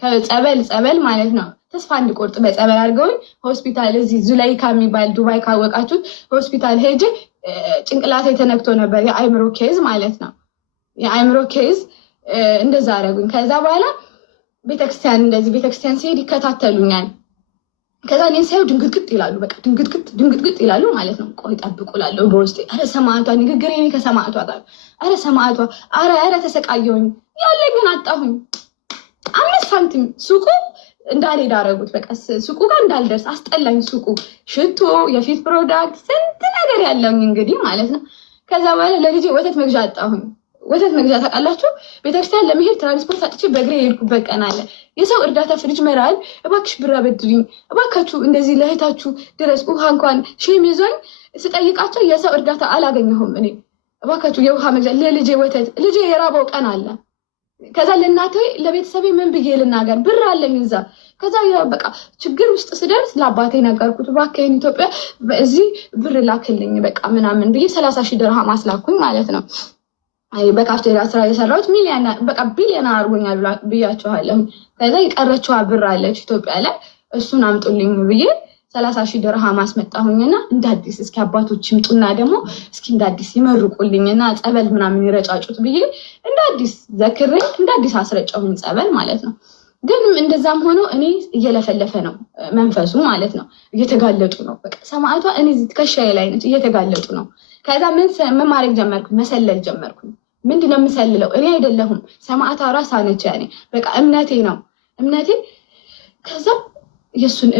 ከጸበል ማለት ነው ተስፋ እንድቆርጥ በጸበል አድርገውኝ ሆስፒታል፣ እዚህ ዙላይካ የሚባል ዱባይ ካወቃችሁት ሆስፒታል ሄጄ ጭንቅላቴ ተነክቶ ነበር። የአይምሮ ኬዝ ማለት ነው። የአይምሮ ኬዝ እንደዛ አደረጉኝ። ከዛ በኋላ ቤተክርስቲያን ሲሄድ ይከታተሉኛል። ከዛ እኔን ሳይው ድንግጥግጥ ይላሉ። በቃ ድንግጥግጥ ይላሉ ማለት ነው። ቆይ ጠብቁ እላለሁ በውስጤ። ኧረ ሰማዕቷ ንግግር እኔ ከሰማዕቷ ጋር ኧረ ሰማዕቷ ኧረ ተሰቃየሁኝ። ያለኝን አጣሁኝ። 5 ሳንቲም ሱቁ እንዳልሄድ አደረጉት። በቃ ሱቁ ጋር እንዳልደርስ አስጠላኝ። ሱቁ ሽቶ፣ የፊት ፕሮዳክት፣ ስንት ነገር ያለውኝ እንግዲህ ማለት ነው። ከዛ በኋላ ለልጄ ወተት መግዣ አጣሁኝ። ወተት መግዣ ታውቃላችሁ? ቤተክርስቲያን ለመሄድ ትራንስፖርት አጥቼ በእግሬ የሄድኩበት ቀን አለ። የሰው እርዳታ ፍሪጅ መራል እባክሽ ብር አበድሪኝ እባካችሁ እንደዚህ ለእህታችሁ ድረስ ውሃ እንኳን ሼም ይዞኝ ስጠይቃቸው የሰው እርዳታ አላገኘሁም። እኔ እባካችሁ የውሃ መግዣ ለልጄ ወተት፣ ልጄ የራበው ቀን አለ። ከዛ ለእናቴ ለቤተሰቤ ምን ብዬ ልናገር? ብር አለኝ እዛ። ከዛ በቃ ችግር ውስጥ ስደርስ ለአባቴ ነገርኩት። እባክህን ኢትዮጵያ በዚህ ብር ላክልኝ በቃ ምናምን ብዬ 30,000 ድርሃም አስላኩኝ ማለት ነው። በካፍቴሪያ ስራ የሰራሁት ቢሊዮን አድርጎኛል ብያቸዋለሁ። ከዛ የቀረችዋ ብር አለች ኢትዮጵያ ላይ እሱን አምጡልኝ ብዬ 30,000 ድርሃም አስመጣሁኝና እንደ አዲስ እስኪ አባቶች ይምጡና ደግሞ እስኪ እንደ አዲስ ይመርቁልኝና ጸበል ምናምን ይረጫጩት ብዬ እንደ አዲስ ዘክሬ እንደ አዲስ አስረጫሁኝ ጸበል ማለት ነው። ግን እንደዛም ሆኖ እኔ እየለፈለፈ ነው መንፈሱ ማለት ነው። እየተጋለጡ ነው በቃ ሰማዕቷ እኔ ትከሻዬ ላይ ነች፣ እየተጋለጡ ነው። ከዛ ምን ማድረግ ጀመርኩኝ? መሰለል ጀመርኩኝ። ምንድነው የምሰልለው? እኔ አይደለሁም ሰማዕቷ ራሷ ነች። ያኔ በቃ እምነቴ ነው እምነቴ። ከዛ የሱን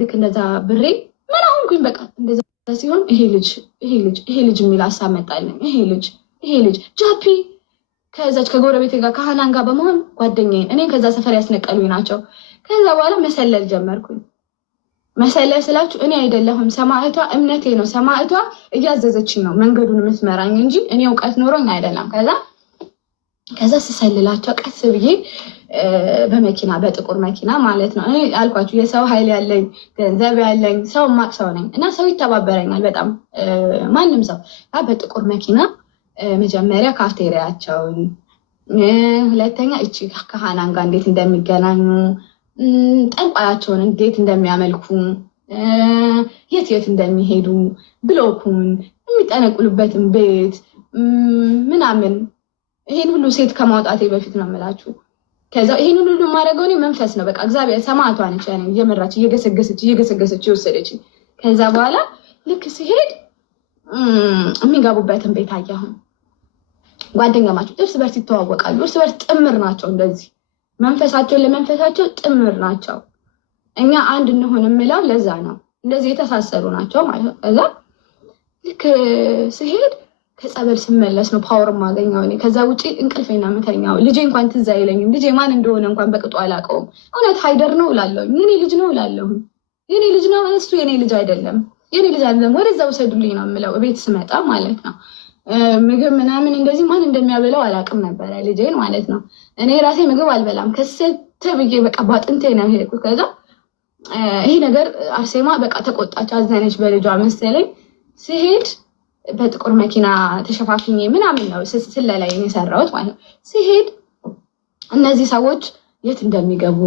ልክ እንደዛ ብሬ ምን አሁንኩኝ? በቃ እንደዛ ሲሆን ይሄ ልጅ የሚል ሀሳብ መጣልኝ። ይሄ ልጅ ጃፒ ከዛች ከጎረቤቴ ጋር ከሃናን ጋር በመሆን ጓደኛዬን እኔን ከዛ ሰፈር ያስነቀሉኝ ናቸው። ከዛ በኋላ መሰለል ጀመርኩኝ። መሰለል ስላችሁ እኔ አይደለሁም ሰማዕቷ እምነቴ ነው። ሰማዕቷ እያዘዘችኝ ነው መንገዱን የምትመራኝ እንጂ እኔ እውቀት ኖሮኝ አይደለም። ከዛ ስሰልላቸው ቀስ ብዬ በመኪና በጥቁር መኪና ማለት ነው። እኔ አልኳችሁ የሰው ኃይል ያለኝ ገንዘብ ያለኝ ሰው ማቅ ሰው ነኝ እና ሰው ይተባበረኛል በጣም ማንም ሰው። በጥቁር መኪና መጀመሪያ ካፍቴሪያቸውን፣ ሁለተኛ እቺ ከሃናን ጋር እንዴት እንደሚገናኙ፣ ጠንቋያቸውን እንዴት እንደሚያመልኩ፣ የት እንደሚሄዱ፣ ብሎኩን የሚጠነቁሉበትን ቤት ምናምን ይሄን ሁሉ ሴት ከማውጣቴ በፊት ነው የምላችሁ። ከዛ ይሄን ሁሉ ማድረገው እኔ መንፈስ ነው። በቃ እግዚአብሔር ሰማዕቷ ነች ያኔ እየመራች እየገሰገሰች ይወሰደች። ከዛ በኋላ ልክ ሲሄድ የሚገቡበትን ቤት አየሁ። ጓደኛ ማቸው እርስ በርስ ይተዋወቃሉ። እርስ በርስ ጥምር ናቸው። እንደዚህ መንፈሳቸው ለመንፈሳቸው ጥምር ናቸው። እኛ አንድ እንሆን የምለው ለዛ ነው። እንደዚህ የተሳሰሩ ናቸው ማለት ነው። ከዛ ልክ ሲሄድ ከጸበል ስመለስ ነው ፓወር ማገኘው እኔ። ከዛ ውጪ እንቅልፌና መተኛው። ልጄ እንኳን ትዝ አይለኝም። ልጄ ማን እንደሆነ እንኳን በቅጡ አላውቀውም። እውነት ሃይደር ነው እላለሁ። የኔ ልጅ ነው እላለሁ። የኔ ልጅ ነው እሱ የኔ ልጅ አይደለም። ወደዛ ውሰዱልኝ ነው የምለው ቤት ስመጣ ማለት ነው። ምግብ ምናምን እንደዚህ ማን እንደሚያበላው አላውቅም ነበረ ልጄን ማለት ነው። እኔ ራሴ ምግብ አልበላም። ከሰተ ብዬ በቃ ባጥንቴ ነው ሄድኩት። ከዛ ይሄ ነገር አርሴማ በቃ ተቆጣች፣ አዘነች በልጇ መሰለኝ። ሲሄድ በጥቁር መኪና ተሸፋፍኜ ምናምን ነው ስለላይ የሰራሁት ማለት ነው። ሲሄድ እነዚህ ሰዎች የት እንደሚገቡ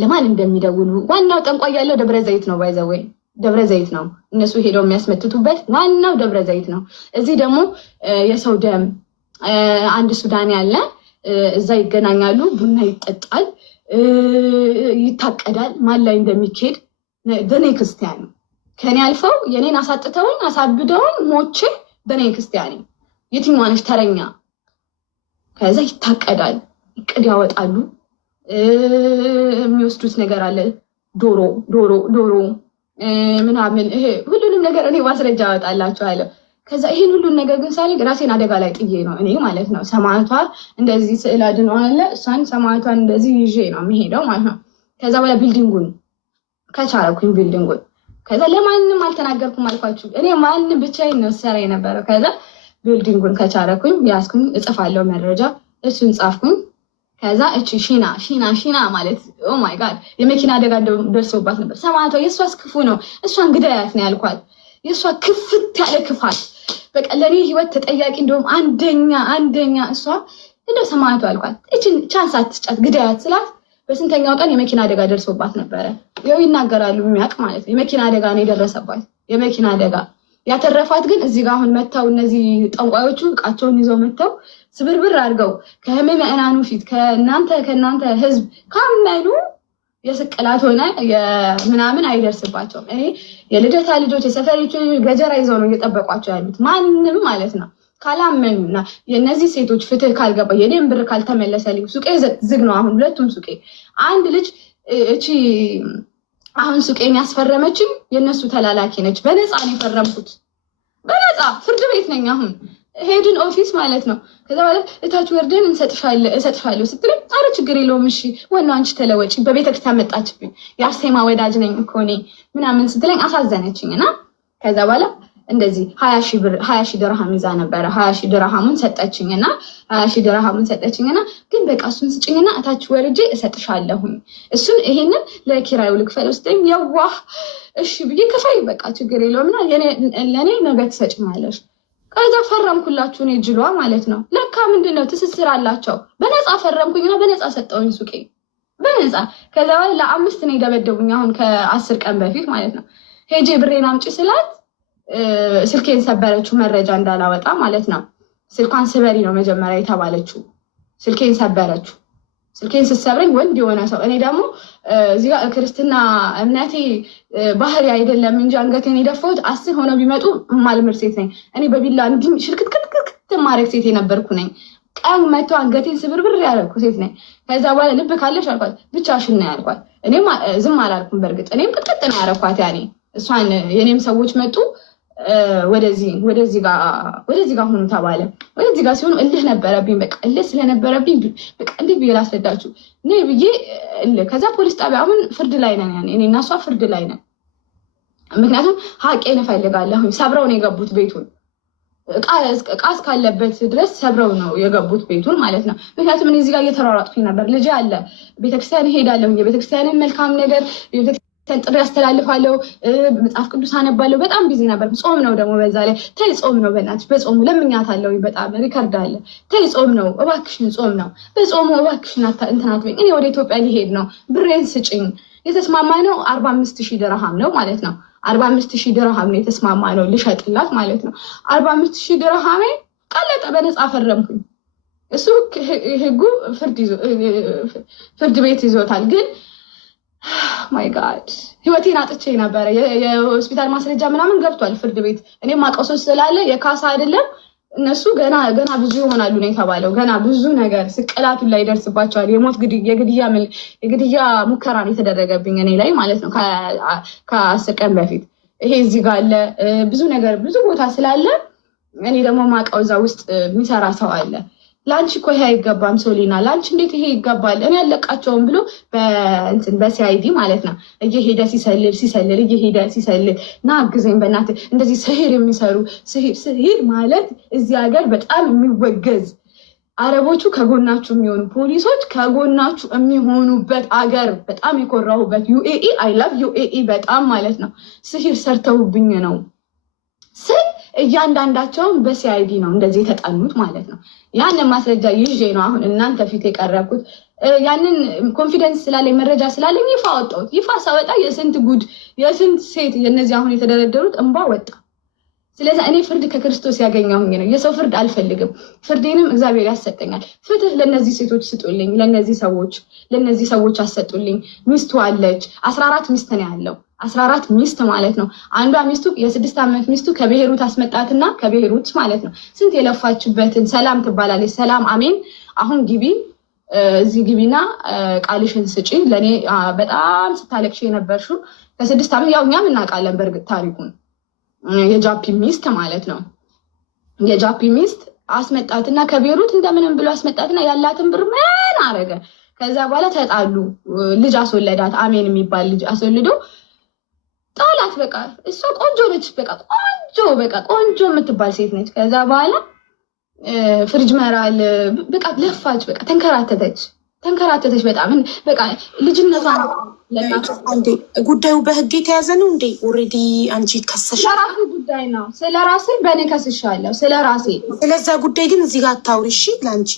ለማን እንደሚደውሉ፣ ዋናው ጠንቋይ ያለው ደብረ ዘይት ነው። ባይዘወይ ደብረ ዘይት ነው እነሱ ሄደው የሚያስመትቱበት ዋናው ደብረ ዘይት ነው። እዚህ ደግሞ የሰው ደም አንድ ሱዳን ያለ እዛ ይገናኛሉ። ቡና ይጠጣል፣ ይታቀዳል። ማን ላይ እንደሚኬድ በኔ ክርስቲያን ከኔ አልፈው የኔን አሳጥተውኝ አሳብደውኝ ሞቼ በኔ ክርስቲያን የትኛዋ ነች ተረኛ? ከዛ ይታቀዳል፣ እቅድ ያወጣሉ። የሚወስዱት ነገር አለ ዶሮ ምናምን። ይሄ ሁሉንም ነገር እኔ ማስረጃ አወጣላችኋለሁ። ከዛ ይሄን ሁሉን ነገር ግን ሳልግ ራሴን አደጋ ላይ ጥዬ ነው እኔ ማለት ነው። ሰማዕቷ እንደዚህ ስዕል አድኖ አለ እሷን ሰማዕቷን እንደዚህ ይዤ ነው የሚሄደው ማለት ነው። ከዛ በኋላ ቢልዲንጉን ከቻረኩኝ ቢልዲንጉን ከዛ ለማንም አልተናገርኩም አልኳችሁ። እኔ ማንም ብቻዬን ነው ሰራ የነበረው። ከዛ ቢልዲንጉን ከቻረኩኝ ያስኩኝ እጽፋለሁ መረጃ፣ እሱን ጻፍኩኝ። ከዛ እቺ ሺና ማለት ኦ ማይ ጋድ የመኪና አደጋ ደርሶባት ነበር ሰማዕቷ። የእሷስ ክፉ ነው፣ እሷን ግዳያት ነው ያልኳት። የእሷ ክፍት ያለ ክፋት በቃ ለእኔ ህይወት ተጠያቂ እንደውም አንደኛ እሷ እንደ ሰማዕቷ አልኳት። እችን ቻንስ አትስጫት ግዳያት ስላት በስንተኛው ቀን የመኪና አደጋ ደርሶባት ነበረ። ይኸው ይናገራሉ የሚያውቅ ማለት ነው። የመኪና አደጋ ነው የደረሰባት። የመኪና አደጋ ያተረፋት ግን እዚህ ጋር አሁን መጥተው እነዚህ ጠንቋዮቹ እቃቸውን ይዘው መጥተው ስብርብር አድርገው ከምዕመናኑ ፊት ከእናንተ ህዝብ ካመኑ የስቅላት ሆነ ምናምን አይደርስባቸውም። እኔ የልደታ ልጆች የሰፈሪቱ ገጀራ ይዘው ነው እየጠበቋቸው ያሉት ማንም ማለት ነው። ካላመኑና የእነዚህ ሴቶች ፍትህ ካልገባ የኔም ብር ካልተመለሰልኝ ሱቄ ዝግ ነው አሁን ሁለቱም ሱቄ። አንድ ልጅ እቺ አሁን ሱቄን ያስፈረመችኝ የእነሱ ተላላኪ ነች። በነፃ ነው የፈረምኩት፣ በነፃ ፍርድ ቤት ነኝ አሁን ሄድን ኦፊስ ማለት ነው። ከዛ በኋላ እታች ወርደን እሰጥሻለሁ ስትለኝ አረ ችግር የለውም እሺ ዋናው አንቺ ተለወጪ። በቤተክርስቲያን መጣችብኝ የአርሴማ ወዳጅ ነኝ እኮ እኔ ምናምን ስትለኝ አሳዘነችኝ። እና ከዛ በኋላ እንደዚህ 20 ሺህ ድርሃም ይዛ ነበረ። 20 ሺህ ድርሃሙን ሰጠችኝና 20 ሺህ ድርሃሙን ሰጠችኝና ግን በቃ እሱን ስጭኝና እታች ወርጄ እሰጥሻለሁኝ እሱን ይሄንን ለኪራዩ ልክፈል ስትለኝ የዋህ እሺ ብዬ ክፈይ በቃ ችግር የለውም እና ለእኔ ነገ ትሰጭኛለሽ። ከዛ ፈረምኩላችሁ እኔ ጅሏ ማለት ነው። ለካ ምንድነው ትስስር አላቸው። በነፃ ፈረምኩኝና በነፃ ሰጠውኝ ሱቄ በነፃ። ከዛ በኋላ ለ5 ነው የደበደቡኝ አሁን ከ10 ቀን በፊት ማለት ነው። ሄጄ ብሬን አምጪ ስላት ስልኬን ሰበረችው መረጃ እንዳላወጣ ማለት ነው። ስልኳን ስበሪ ነው መጀመሪያ የተባለችው። ስልኬን ሰበረችው። ስልኬን ስትሰብረኝ ወንድ የሆነ ሰው እኔ ደግሞ እዚህ ጋር ክርስትና እምነቴ ባህሪ አይደለም እንጂ አንገቴን የደፋሁት 10 ሆነው ቢመጡ ማልምር ሴት ነኝ እኔ። በቢላ እንዲህ ሽልክትክትክት ማድረግ ሴት የነበርኩ ነኝ። ቀን መቶ አንገቴን ስብርብር ያደረኩ ሴት ነኝ። ከዛ በኋላ ልብ ካለሽ አልኳት፣ ብቻሽን ነው ያልኳት። እኔም ዝም አላልኩም። በእርግጥ እኔም ቅጥቅጥ ነው ያደረኳት። ያኔ እሷን የኔም ሰዎች መጡ ወደዚህ ጋር ሆኑ ተባለ። ወደዚህ ጋር ሲሆኑ እልህ ነበረብኝ። በቃ እልህ ስለነበረብኝ በቃ እንዴት ብዬ ላስረዳችሁ ነይ ብዬ እልህ። ከዛ ፖሊስ ጣቢያ አሁን ፍርድ ላይ ነን፣ ያኔ እኔ እና እሷ ፍርድ ላይ ነን። ምክንያቱም ሀቄን እፈልጋለሁ። ሰብረው ነው የገቡት ቤቱን፣ እቃ እስካለበት ድረስ ሰብረው ነው የገቡት ቤቱን ማለት ነው። ምክንያቱም እኔ እዚህ ጋር እየተሯሯጥኩኝ ነበር። ልጅ አለ፣ ቤተክርስቲያን እሄዳለሁ፣ የቤተክርስቲያንን መልካም ነገር ጥሪ ያስተላልፋለሁ፣ መጽሐፍ ቅዱስ አነባለሁ። በጣም ቢዚ ነበር። ጾም ነው ደግሞ በዛ ላይ። ተይ ጾም ነው በእናትሽ፣ በጾሙ ለምኛታለሁ። በጣም ሪከርድ አለ። ተይ ጾም ነው እባክሽን፣ ጾም ነው በጾሙ እባክሽን እንትን አትበይኝ። እኔ ወደ ኢትዮጵያ ሊሄድ ነው፣ ብሬን ስጭኝ። የተስማማ ነው 45,000 ድርሃም ነው ማለት ነው። 45,000 ድርሃም ነው የተስማማ ነው ልሸጥላት ማለት ነው። 45,000 ድርሃሜ ቀለጠ። በነፃ ፈረምኩኝ። እሱ ህጉ ፍርድ ቤት ይዞታል ግን ማይ ጋድ ህይወቴን አጥቼ ነበረ። የሆስፒታል ማስረጃ ምናምን ገብቷል ፍርድ ቤት። እኔም አውቀው ሰው ስላለ የካሳ አይደለም እነሱ ገና ብዙ ይሆናሉ ነው የተባለው። ገና ብዙ ነገር ስቅላቱን ላይ ይደርስባቸዋል። የሞት የግድያ ሙከራ ነው የተደረገብኝ እኔ ላይ ማለት ነው ከ10 ቀን በፊት። ይሄ እዚህ ጋር አለ ብዙ ነገር ብዙ ቦታ ስላለ እኔ ደግሞ ማውቀው እዛ ውስጥ የሚሰራ ሰው አለ። ላንቺ እኮ ይሄ አይገባም ሶሊና፣ ላንቺ እንዴት ይሄ ይገባል? እኔ ያለቃቸውም ብሎ በሲአይዲ ማለት ነው እየሄደ ሲሰልል እየሄደ ሲሰልል ና አግዘኝ በእናትህ። እንደዚህ ስሂር የሚሰሩ ስሂር ማለት እዚህ ሀገር በጣም የሚወገዝ አረቦቹ ከጎናችሁ የሚሆኑ ፖሊሶች ከጎናችሁ የሚሆኑበት አገር በጣም የኮራሁበት ዩኤኢ። አይ ላቭ ዩኤኢ በጣም ማለት ነው። ስሂር ሰርተውብኝ ነው ስል እያንዳንዳቸውን በሲአይዲ ነው እንደዚህ የተጠኑት ማለት ነው። ያንን ማስረጃ ይዤ ነው አሁን እናንተ ፊት የቀረብኩት። ያንን ኮንፊደንስ ስላለኝ መረጃ ስላለኝ ይፋ ወጣሁት። ይፋ ሳወጣ የስንት ጉድ የስንት ሴት የነዚህ አሁን የተደረደሩት እንባ ወጣ። ስለዚህ እኔ ፍርድ ከክርስቶስ ያገኘሁኝ ነው። የሰው ፍርድ አልፈልግም። ፍርዴንም እግዚአብሔር ያሰጠኛል። ፍትህ ለነዚህ ሴቶች ስጡልኝ፣ ለነዚህ ሰዎች አሰጡልኝ። ሚስቱ አለች። 14 ሚስት ነው ያለው። 14 ሚስት ማለት ነው። አንዷ ሚስቱ የ6 ዓመት ሚስቱ ከብሔሩት አስመጣትና ከብሔሩት ማለት ነው ስንት የለፋችበትን ሰላም ትባላለች። ሰላም አሜን። አሁን ግቢ እዚህ ግቢና ቃልሽን ስጪ። ለእኔ በጣም ስታለቅሽ የነበርሽው ከ6 ዓመት ያው እኛም እናውቃለን በእርግጥ ታሪኩን። የጃፒ ሚስት ማለት ነው። የጃፒ ሚስት አስመጣትና ከቤሩት እንደምንም ብሎ አስመጣትና ያላትን ብር ምን አረገ። ከዛ በኋላ ተጣሉ። ልጅ አስወለዳት። አሜን የሚባል ልጅ አስወልዶ ጣላት። በቃ እሷ ቆንጆ ነች። በቃ ቆንጆ የምትባል ሴት ነች። ከዛ በኋላ ፍሪጅ መራል በቃ ለፋች። በቃ ተንከራተተች በጣም በቃ ልጅነቷ እንዴ። ጉዳዩ በህግ የተያዘ ነው እንዴ? ኦልሬዲ አንቺ ከሰሻል። ስለራሴ ጉዳይ ነው። ስለራሴ በእኔ ከስሻለሁ። ስለራሴ ስለዛ ጉዳይ ግን እዚህ ጋር አታውሪ እሺ። ላንቺ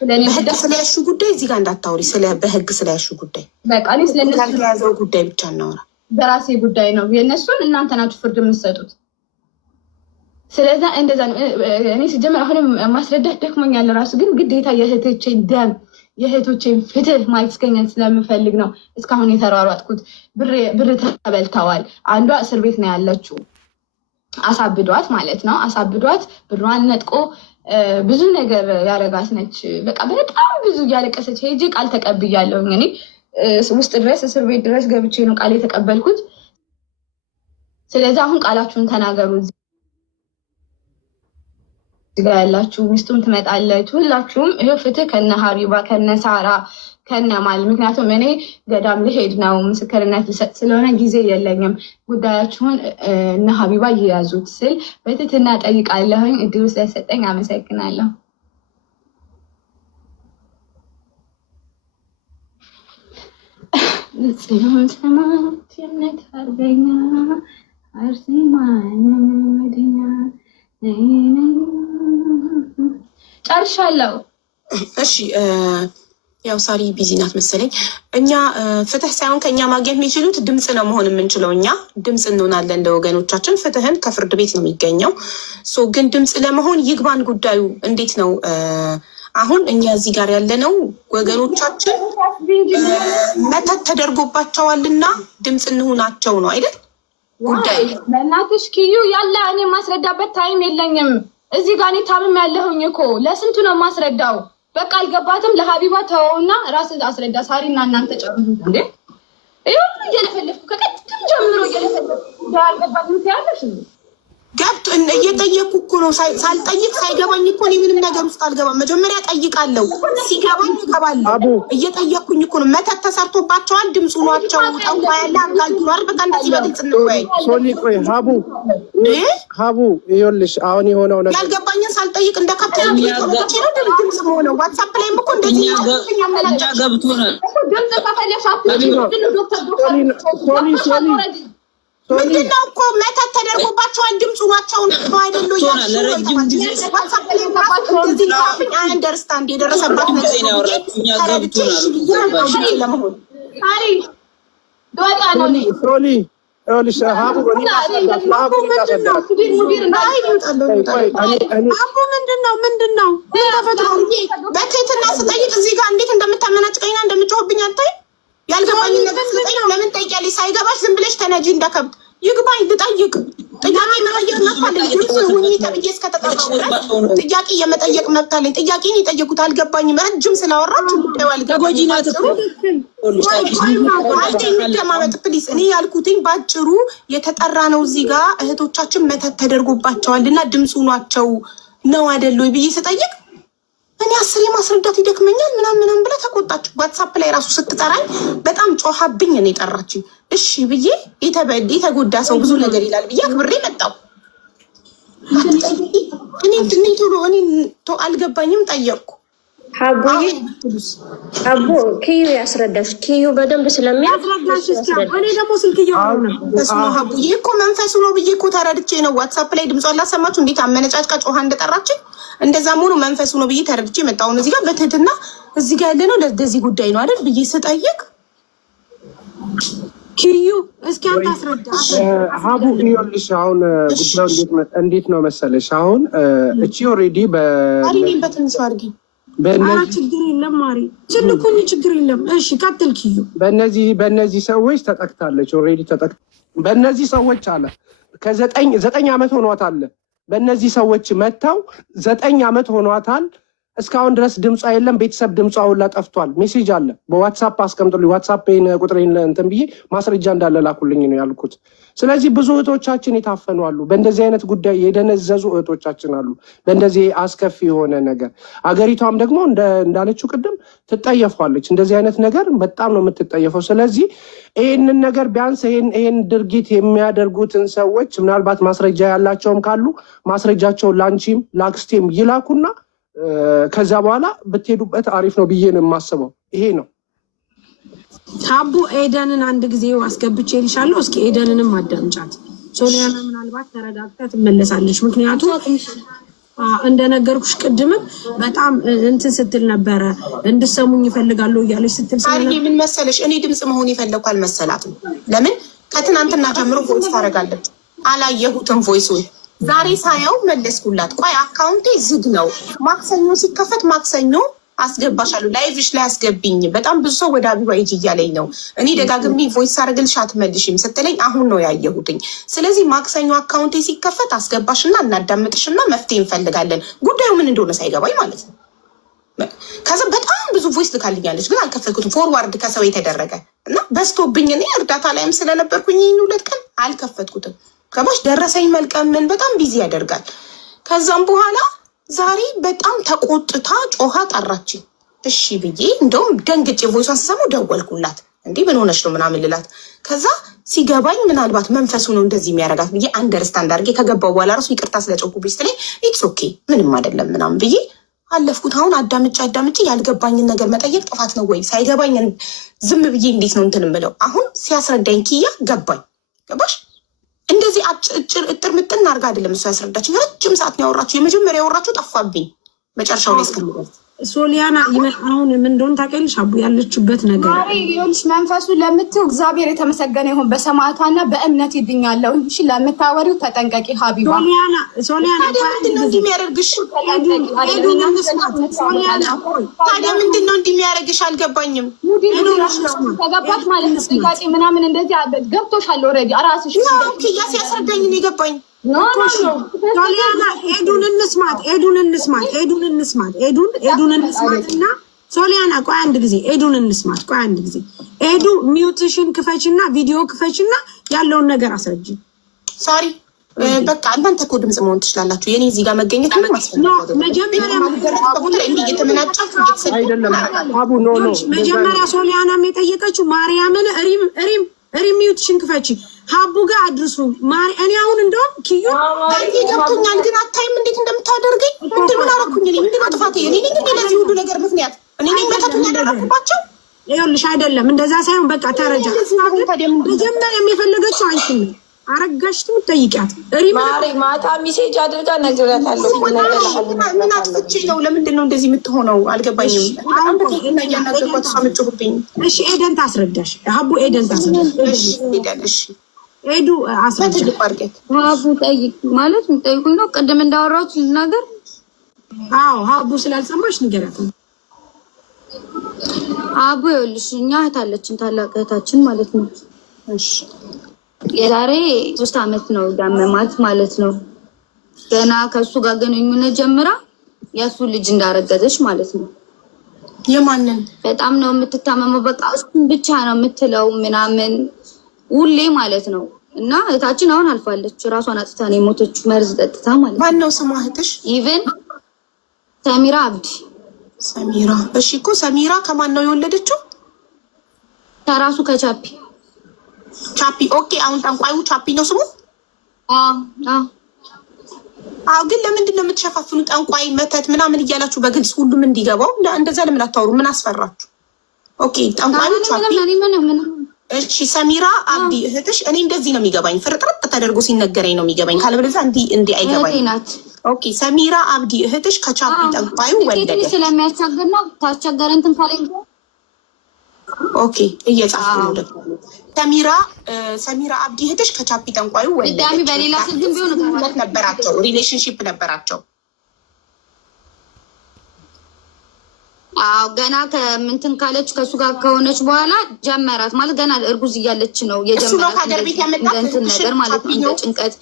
በህግ ስለያሹ ጉዳይ እዚህ ጋር እንዳታውሪ። በህግ ስለያሹ ጉዳይ በቃ እኔ ስለነሱ ያዘው ጉዳይ ብቻ እናወራ። በራሴ ጉዳይ ነው። የእነሱን እናንተ ናችሁ ፍርድ የምትሰጡት። ስለዛ እንደዛ ነው። እኔ ሲጀምር አሁንም ማስረዳት ደክሞኛል ራሱ። ግን ግዴታ የእህቶቼን ደም የእህቶቼን ፍትህ ማስገኘት ስለምፈልግ ነው እስካሁን የተሯሯጥኩት። ብር ተበልተዋል። አንዷ እስር ቤት ነው ያለችው። አሳብዷት ማለት ነው። አሳብዷት ብሯን ነጥቆ ብዙ ነገር ያረጋት ነች። በቃ በጣም ብዙ እያለቀሰች ሄጄ ቃል ተቀብያለሁኝ። እኔ ውስጥ ድረስ እስር ቤት ድረስ ገብቼ ነው ቃል የተቀበልኩት። ስለዚህ አሁን ቃላችሁን ተናገሩ። እዚጋ ያላችሁ ሚስቱም ትመጣለች። ሁላችሁም ይሄው ፍትህ ከነ ሀቢባ ከነ ሳራ ከነ ማል። ምክንያቱም እኔ ገዳም ልሄድ ነው ምስክርነት ልሰጥ ስለሆነ ጊዜ የለኝም። ጉዳያችሁን እነ ሀቢባ እየያዙት ስል በትህትና ጠይቃለሁኝ። እድሉ ስለሰጠኝ አመሰግናለሁ። ጽዮን ሰማት የምነት አርገኛ አርሴማ መደኛ ጨርሻለሁ። እሺ ያው ሳሪ ቢዚ ናት መሰለኝ። እኛ ፍትህ ሳይሆን ከኛ ማግኘት የሚችሉት ድምፅ ነው መሆን የምንችለው። እኛ ድምፅ እንሆናለን ለወገኖቻችን። ፍትህን ከፍርድ ቤት ነው የሚገኘው። ግን ድምፅ ለመሆን ይግባን ጉዳዩ እንዴት ነው? አሁን እኛ እዚህ ጋር ያለነው ወገኖቻችን መተት ተደርጎባቸዋልና ድምፅ እንሆናቸው ነው አይደል? ጉዳይ በእናትሽ ኪዩ ያለ እኔ ማስረዳበት ታይም የለኝም። እዚህ ጋር እኔ ታምም ያለሁኝ እኮ ለስንቱ ነው ማስረዳው? በቃ አልገባትም። ለሀቢባ ተወውና ራስህ አስረዳ። ሳሪና እናንተ ጨርሱ እንዴ! ይሁን እየለፈለፍኩ ከቀጥም ጀምሮ እየለፈለፍኩ ያልገባትም ትያለሽ እንዴ? ገብቶ እየጠየኩ እኮ ነው። ሳልጠይቅ ሳይገባኝ እኮ እኔ ምንም ነገር ውስጥ አልገባም። መጀመሪያ ጠይቃለሁ፣ ሲገባኝ እገባለሁ። እየጠየኩኝ እኮ ነው። መተት ተሰርቶባቸዋል። ድምፁ ናቸው ጠንቋ ያለ አጋልግሏል። በቃ እንደዚህ በግልጽ እንወያይ። ሶኒ ቆይ ሀቡ ይኸውልሽ አሁን የሆነው ነገር ያልገባኝን ሳልጠይቅ እንደ ካፕቴን እየጠየቀች ነው ድምፅ ሆነው። ዋትሳፕ ላይም እኮ እንደዚህ ገብቶናል። ድምፅ ከፈለሽ ምንድነው እኮ መተት ተደርጎባቸዋል። ድምፁ ናቸው ነው አይደሉ? አንደርስታንድ የደረሰባት ምንድነው በትህትና ስጠይቅ እዚህ ጋር እንዴት እንደምታመናጭቀኝና እንደምጮህብኝ አታይ። ያልገባኝ ነገር ስጠይቅ ለምን ጠይቂያለሽ? ሳይገባሽ ዝም ብለሽ ተነጂ እንደከብት። ይግባኝ ልጠይቅ። ጥያቄ መጠየቅ መብት አለኝ። ድምፅ ሁኚ ተብዬ እስከተጠራሁ ጥያቄ የመጠየቅ መብት አለኝ። ጥያቄን የጠየቁት አልገባኝም። ረጅም ስላወራች ተጎጂናት እንደማመጥ ፕሊስ። እኔ ያልኩትኝ ባጭሩ የተጠራ ነው። እዚህ ጋር እህቶቻችን መተት ተደርጎባቸዋል እና ድምፁ ናቸው ነው አይደል ብዬ ስጠይቅ እኔ 10 ማስረዳት ይደክመኛል ምናምን ብላ ተቆጣች። ዋትሳፕ ላይ ራሱ ስትጠራኝ በጣም ጮሃብኝ ነው የጠራችኝ። እሺ ብዬ የተጎዳ ሰው ብዙ ነገር ይላል ብዬ አክብሬ መጣሁ። እኔ ቶሎ አልገባኝም ጠየቅኩ። አቦ ኪዩ ያስረዳሽ። ኪዩ በደንብ ስለሚያስረዳሽ እኔ ደግሞ ስልክ እያወራሁ ነበር። ሀቡዬ እኮ መንፈሱ ነው ብዬ እኮ ተረድቼ ነው። ዋትሳፕ ላይ ድምጿን ላሰማችሁ እንዴት አመነጫጭቃ ጮሃ እንደጠራችኝ። እንደዛ መሆኑ መንፈሱ ነው ብዬ ተረድቼ መጣሁ። እዚህ ጋር በትህትና እዚህ ጋር ያለ ነው ለዚህ ጉዳይ ነው አይደል ብዬ ስጠይቅ ኪዩ እስኪ አንተ አስረዳ። ሀቡ ይኸውልሽ አሁን ጉዳዩ እንዴት ነው መሰለሽ? አሁን እቺ ኦልሬዲ አሪኔን በትንሹ አድርጊ። ችግር የለም ማሪ ችልኩኝ ችግር የለም። እሺ ቀጥል ኪዩ። በእነዚህ ሰዎች ተጠቅታለች። ኦልሬዲ በእነዚህ ሰዎች አለ ከ9 ዓመት ሆኗታል። በእነዚህ ሰዎች መጥተው 9 ዓመት ሆኗታል። እስካሁን ድረስ ድምጿ የለም። ቤተሰብ ድምጿ ሁላ ጠፍቷል። ሜሴጅ አለ በዋትሳፕ አስቀምጡልኝ። ዋትሳፕን ቁጥሬን እንትን ብዬ ማስረጃ እንዳለ ላኩልኝ ነው ያልኩት። ስለዚህ ብዙ እህቶቻችን የታፈኑ አሉ። በእንደዚህ አይነት ጉዳይ የደነዘዙ እህቶቻችን አሉ። በእንደዚህ አስከፊ የሆነ ነገር አገሪቷም ደግሞ እንዳለችው ቅድም ትጠየፏለች። እንደዚህ አይነት ነገር በጣም ነው የምትጠየፈው። ስለዚህ ይህንን ነገር ቢያንስ ይህን ድርጊት የሚያደርጉትን ሰዎች ምናልባት ማስረጃ ያላቸውም ካሉ ማስረጃቸውን ለአንቺም ለአክስቴም ይላኩና ከዛ በኋላ ብትሄዱበት አሪፍ ነው ብዬ ነው የማስበው። ይሄ ነው ታቡ። ኤደንን አንድ ጊዜ አስገብቼ ልሻለሁ። እስኪ ኤደንንም አዳምጫት። ሶሊያና ምናልባት ተረጋግታ ትመለሳለች። ምክንያቱም እንደነገርኩሽ ቅድምም በጣም እንትን ስትል ነበረ። እንድሰሙኝ ይፈልጋለሁ እያለች ስትል ምን መሰለሽ፣ እኔ ድምፅ መሆን የፈለግኩ አልመሰላትም። ለምን ከትናንትና ጀምሮ ቮይስ ታደርጋለች። አላየሁትም ቮይሱን። ዛሬ ሳየው መለስኩላት። ቆይ አካውንቴ ዝግ ነው። ማክሰኞ ሲከፈት ማክሰኞ አስገባሻለሁ፣ ላይቭሽ ላይ አስገቢኝ። በጣም ብዙ ሰው ወደ ሀቢባ ሂጂ እያለኝ ነው። እኔ ደጋግሜ ቮይስ አድርግልሽ አትመልሽም ስትለኝ አሁን ነው ያየሁትኝ። ስለዚህ ማክሰኞ አካውንቴ ሲከፈት አስገባሽና እናዳምጥሽና መፍትሄ እንፈልጋለን። ጉዳዩ ምን እንደሆነ ሳይገባኝ ማለት ነው። ከዛ በጣም ብዙ ቮይስ ልካልኛለች፣ ግን አልከፈትኩትም። ፎርዋርድ ከሰው የተደረገ እና በስቶብኝ እኔ እርዳታ ላይም ስለነበርኩኝ 2 ቀን አልከፈትኩትም። ገባሽ? ደረሰኝ መልቀምን በጣም ቢዚ ያደርጋል። ከዛም በኋላ ዛሬ በጣም ተቆጥታ ጮሃ ጠራችኝ። እሺ ብዬ እንደውም ደንግጬ ቮይሷን ስሰማው ደወልኩላት። እንዲህ ምን ሆነች ነው ምናምን ልላት። ከዛ ሲገባኝ ምናልባት መንፈሱ ነው እንደዚህ የሚያደርጋት ብዬ አንደርስታንድ አድርጌ ከገባው በኋላ ራሱ ይቅርታ ስለጮኩብኝ ስትለኝ ኢትስ ኦኬ ምንም አይደለም ምናምን ብዬ አለፍኩት። አሁን አዳምጬ ያልገባኝን ነገር መጠየቅ ጥፋት ነው ወይ? ሳይገባኝ ዝም ብዬ እንዴት ነው እንትን የምለው? አሁን ሲያስረዳኝ ኪያ ገባኝ። ገባሽ? እንደዚህ እጥር ምጥን አድርጋ አይደለም እሱ ያስረዳችኝ። ረጅም ሰዓት ነው ያወራችሁ። የመጀመሪያ ያወራችሁ ጠፋብኝ መጨረሻው ላይ እስከምደርስ። ሶሊያና አሁን ምን እንደሆነ ታውቂያለሽ? አቡ ያለችበት ነገር ይኸውልሽ፣ መንፈሱ ለምትው እግዚአብሔር የተመሰገነ ይሁን። በሰማዕቷና በእምነት ይድኛለሁ። እሺ፣ ለምታወሪው ተጠንቀቂ ሀቢባ። ሶሊያና ምንድን ነው እንዲህ የሚያደርግሽ? ታዲያ ምንድን ነው እንዲህ የሚያደርግሽ? አልገባኝም። ተገባሽ ማለት ነው። ጥያቄ ምናምን እንደዚህ ገብቶሻል ኦልሬዲ እራስሽ። ኪያ ሲያስረዳኝ ነው የገባኝ። ሶሊያና ኤዱን እንስማት እና ሶሊያና ቆይ አንድ ጊዜ ኤዱን እንስማት። ቆይ አንድ ጊዜ ኤዱ ሚውትሽን ክፈችና ቪዲዮ ክፈችና ያለውን ነገር አስረጅ። ሶሪ በቃ እናንተ እኮ ድምጽ መሆን ትችላላችሁ። የኔ እዚህ ጋር መገኘት ምን መጀመሪያ ሶሊያናም የጠየቀችው ማርያምን ሪም ሚውትሽን ክፈች ሀቡ ጋር አድርሱ። እኔ አሁን እንደውም ኪዩ ገብቶኛል፣ ግን አታይም እንዴት እንደምታደርገኝ? ምን አደረኩኝ? ምንድነው ጥፋቴ? እኔ ለዚህ ሁሉ ነገር ምክንያት እኔ መተቱን ያደረኩባቸው። ይኸውልሽ አይደለም እንደዛ ሳይሆን በቃ ተረጃ። መጀመሪያ የፈለገችው አንቺን ነው። አረጋሽ ትጠይቂያት ማታ ሚሴጅ አድርጋ ነግሬያታለሁ። ምን አጥፍቼ ነው? ለምንድን ነው እንደዚህ የምትሆነው? አልገባኝም። እሺ ኤደን ታስረዳሽ። ሀቡ ኤደን ታስረዳሽ። ኤዱ አስረዳሽ። ሀቡ ጠይቅ ማለት ጠይቁኝ ነው። ቅድም እንዳወራሁት ልናገር። አዎ ሀቡ ስላልሰማሽ ንገሪያት። ሀቡ ይኸውልሽ እኛ እህት አለችን፣ ታላቅ እህታችን ማለት ነው። እሺ የዛሬ 3 ዓመት ነው ዳመማት ማለት ነው። ገና ከሱ ጋር ግንኙነት ጀምራ የሱ ልጅ እንዳረገዘች ማለት ነው። የማንን? በጣም ነው የምትታመመው። በቃ እሱን ብቻ ነው የምትለው ምናምን ሁሌ ማለት ነው። እና እህታችን አሁን አልፋለች። ራሷን አጥታ ነው የሞተችው፣ መርዝ ጠጥታ ማለት ነው። ማን ነው ስሟ እህትሽ? ኢቭን ሰሚራ አብዲ። ሰሚራ። እሺ እኮ ሰሚራ ከማን ነው የወለደችው? ከራሱ ከቻፒ ቻፒ። ኦኬ አሁን ጠንቋዩ ቻፒ ነው ስሙ? አዎ ግን ለምንድን ነው የምትሸፋፍኑ? ጠንቋይ መተት ምናምን እያላችሁ በግልጽ ሁሉም እንዲገባው እንደዛ ለምን አታወሩ? ምን አስፈራችሁ? ኦኬ ጠንቋዩ ቻፒ። እሺ ሰሚራ አብዲ እህትሽ። እኔ እንደዚህ ነው የሚገባኝ፣ ፍርጥርጥ ተደርጎ ሲነገረኝ ነው የሚገባኝ። ካለበለዚያ እንዲህ አይገባኝ። ኦኬ ሰሚራ አብዲ እህትሽ ከቻፒ ጠንቋዩ ወለደች። ስለሚያስቸግር ነው ታስቸገረ እንትን ካለኝ ኦኬ እየጻፍኩ ነው ደግሞ ሰሚራ አብዲ እህትሽ ከቻፒ ጠንቋዩ ወለደች። በጣም በሌላ ስልክም ቢሆን ነበራቸው፣ ሪሌሽንሺፕ ነበራቸው። አዎ ገና ከምንትን ካለች ከሱ ጋር ከሆነች በኋላ ጀመራት ማለት ገና እርጉዝ እያለች ነው የጀመራት እንትን ነገር ማለት ነው። እንደ ጭንቀት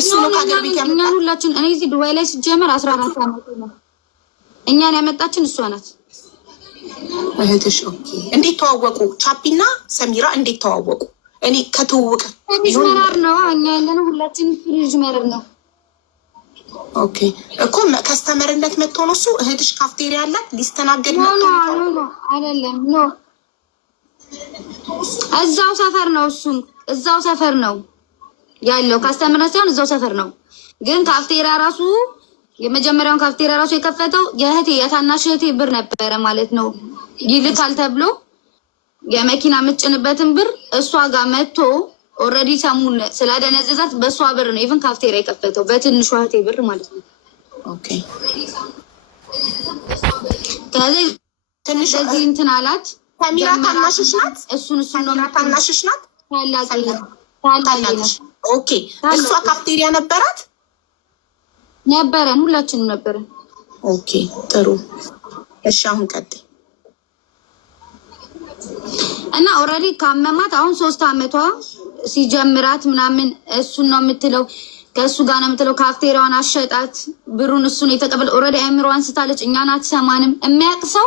እሱ ነው ከሀገር ቤት ያመጣት። እኛን ሁላችን እኔ እዚህ ዱባይ ላይ ሲጀመር 14 ዓመት ነው። እኛን ያመጣችን እሷ ናት እህትሽ። ኦኬ እንዴት ተዋወቁ? ቻፒና ሰሚራ እንዴት ተዋወቁ? እኔ ከተዋወቀ ይሆናል ነው እኛ ያለነው ሁላችን ፍሪጅ መረብ ነው። ኦኬ እኮ ከስተመርነት መጥቶ ነው እሱ። እህትሽ ካፍቴሪያ አላት ሊስተናገድ መጥቶ ነው አይደለም? ኖ እዛው ሰፈር ነው፣ እሱም እዛው ሰፈር ነው ያለው። ካስተመርነት ሳይሆን እዛው ሰፈር ነው። ግን ካፍቴሪያ ራሱ የመጀመሪያውን ካፍቴሪያ ራሱ የከፈተው የእህቴ የታናሽ እህቴ ብር ነበረ ማለት ነው። ይልካል ተብሎ የመኪና የምትጭንበትን ብር እሷ ጋር መጥቶ ኦልሬዲ ሰሙን ስላደነዘዛት በእሷ ብር ነው ኢቭን ካፍቴሪያ የከፈተው በትንሿ እህቴ ብር ማለት ነው። ኦኬ ከዚህ ትንሽ እዚህ እንትን አላት። ሰሚራ ታናሽሽ ናት? እሱን ነው ታናሽሽ ናት? ታላቅ። ኦኬ እሷ ካፍቴሪያ ነበራት? ነበረን፣ ሁላችንም ነበረን። ኦኬ ጥሩ እሺ አሁን ቀጥይ እና ኦልሬዲ ካመማት አሁን 3 አመቷ ሲጀምራት ምናምን እሱን ነው የምትለው ከእሱ ጋር ነው የምትለው ካፍቴሪያዋን አሸጣት ብሩን እሱን የተቀበለ ኦልሬዲ አእምሮዋን ስታለች እኛን አትሰማንም የሚያውቅ ሰው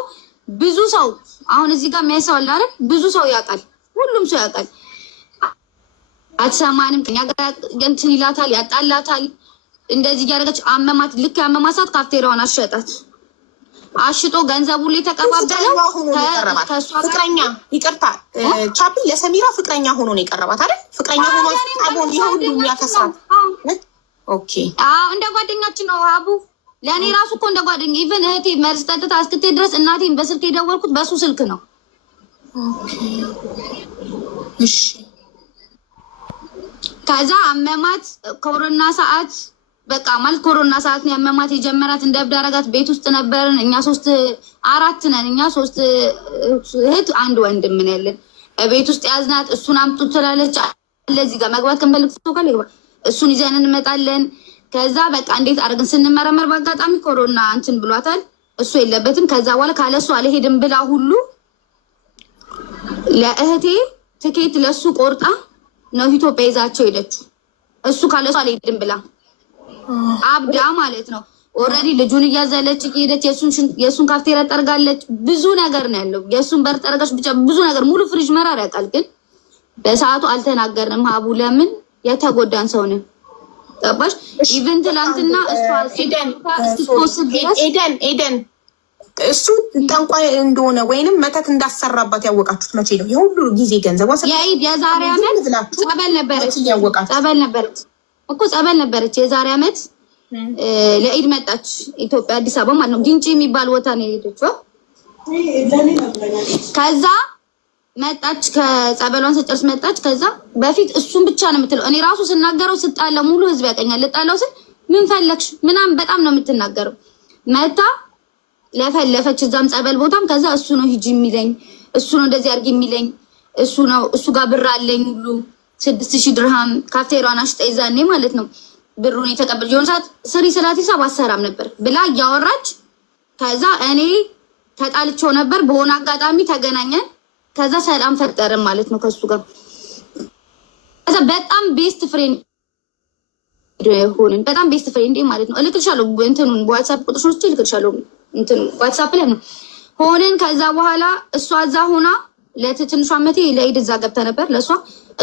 ብዙ ሰው አሁን እዚህ ጋር የሚያይሰው አለ አይደል ብዙ ሰው ያውቃል ሁሉም ሰው ያውቃል አትሰማንም ከኛ ጋር እንትን ይላታል ያጣላታል እንደዚህ ያደረገች አመማት ልክ ያመማት ሰዓት ካፍቴሪያዋን አሸጣት አሽጦ ገንዘቡ ላይ ተቀባበለው ፍቅረኛ ይቅርታ ቻፒ ለሰሚራ ፍቅረኛ ሆኖ ነው የቀረባት አይደል ፍቅረኛ ሆኖ አቦን ይሁን የሚያከሳት ኦኬ እንደ ጓደኛችን ነው አቡ ለኔ ራሱ እኮ እንደ ጓደኛ ኢቭን እህቴ መርዝ ጠጥታ እስክትሄድ ድረስ እናቴን በስልክ የደወልኩት በሱ ስልክ ነው ኦኬ እሺ ከዛ አመማት ኮሮና ሰዓት በቃ ማለት ኮሮና ሰዓት ነው ያመማት የጀመራት እንደ እብድ አደረጋት ቤት ውስጥ ነበርን እኛ 4 ነን እኛ 3 እህት አንድ ወንድም ምን ያለን ቤት ውስጥ ያዝናት እሱን አምጡ ትላለች ለዚህ ጋር መግባት ከመልክቶ ካለ እሱን ይዘን እንመጣለን ከዛ በቃ እንዴት አድርገን ስንመረመር በአጋጣሚ ኮሮና እንትን ብሏታል እሱ የለበትም ከዛ በኋላ ካለሱ አልሄድም ብላ ሁሉ ለእህቴ ትኬት ለሱ ቆርጣ ነው ኢትዮጵያ ይዛቸው ሄደች እሱ ካለሱ አልሄድም ብላ አብዳ ማለት ነው ኦልሬዲ ልጁን እያዘለች ሄደች የሱን ካፍቴሪያ ጠርጋለች ብዙ ነገር ነው ያለው የሱን በር ጠርጋች ብቻ ብዙ ነገር ሙሉ ፍሪጅ መራር ያውቃል ግን በሰዓቱ አልተናገርንም ሀቡ ለምን የተጎዳን ሰው ነው ገባሽ ኢቭን ትላንትና ኤደን እሱ ጠንቋይ እንደሆነ ወይንም መተት እንዳሰራባት ያወቃችሁት መቼ ነው የሁሉ ጊዜ ገንዘብ የዛሬ አመት ጸበል ነበረች እኮ ጸበል ነበረች የዛሬ አመት ለኢድ መጣች ኢትዮጵያ አዲስ አበባ ማለት ነው ግንጪ የሚባል ቦታ ነው የሄደችው ከዛ መጣች ከጸበሏን ስጨርስ መጣች ከዛ በፊት እሱን ብቻ ነው የምትለው እኔ ራሱ ስናገረው ስጣለ ሙሉ ህዝብ ያቀኛል ልጣለው ስል ምን ፈለክሽ ምናምን በጣም ነው የምትናገረው መታ ለፈለፈች እዛም ጸበል ቦታም ከዛ እሱ ነው ሂጂ የሚለኝ እሱ ነው እንደዚህ አድርጊ የሚለኝ እሱ ነው እሱ ጋር ብር አለኝ ሁሉ 6000 ድርሃም ካፍቴሪያዋን አሽጣ ይዛኔ ማለት ነው ብሩን የተቀበል የሆነ ሰዓት ስሪ ስላት ሂሳብ አሰራም ነበር ብላ እያወራች ከዛ እኔ ተጣልቼው ነበር በሆነ አጋጣሚ ተገናኘን ከዛ ሰላም ፈጠርን ማለት ነው ከሱ ጋር ከዛ በጣም ቤስት ፍሬንድ ሆነን በጣም ቤስት ፍሬንድ ማለት ነው እልክልሻለሁ እንትኑን በዋትስአፕ ቁጥሮች እልክልሻለሁ እንትን ዋትስአፕ ላይ ነው ሆነን ከዛ በኋላ እሷ እዛ ሆና ለትንሿ አመቴ ለኢድ እዛ ገብታ ነበር ለሷ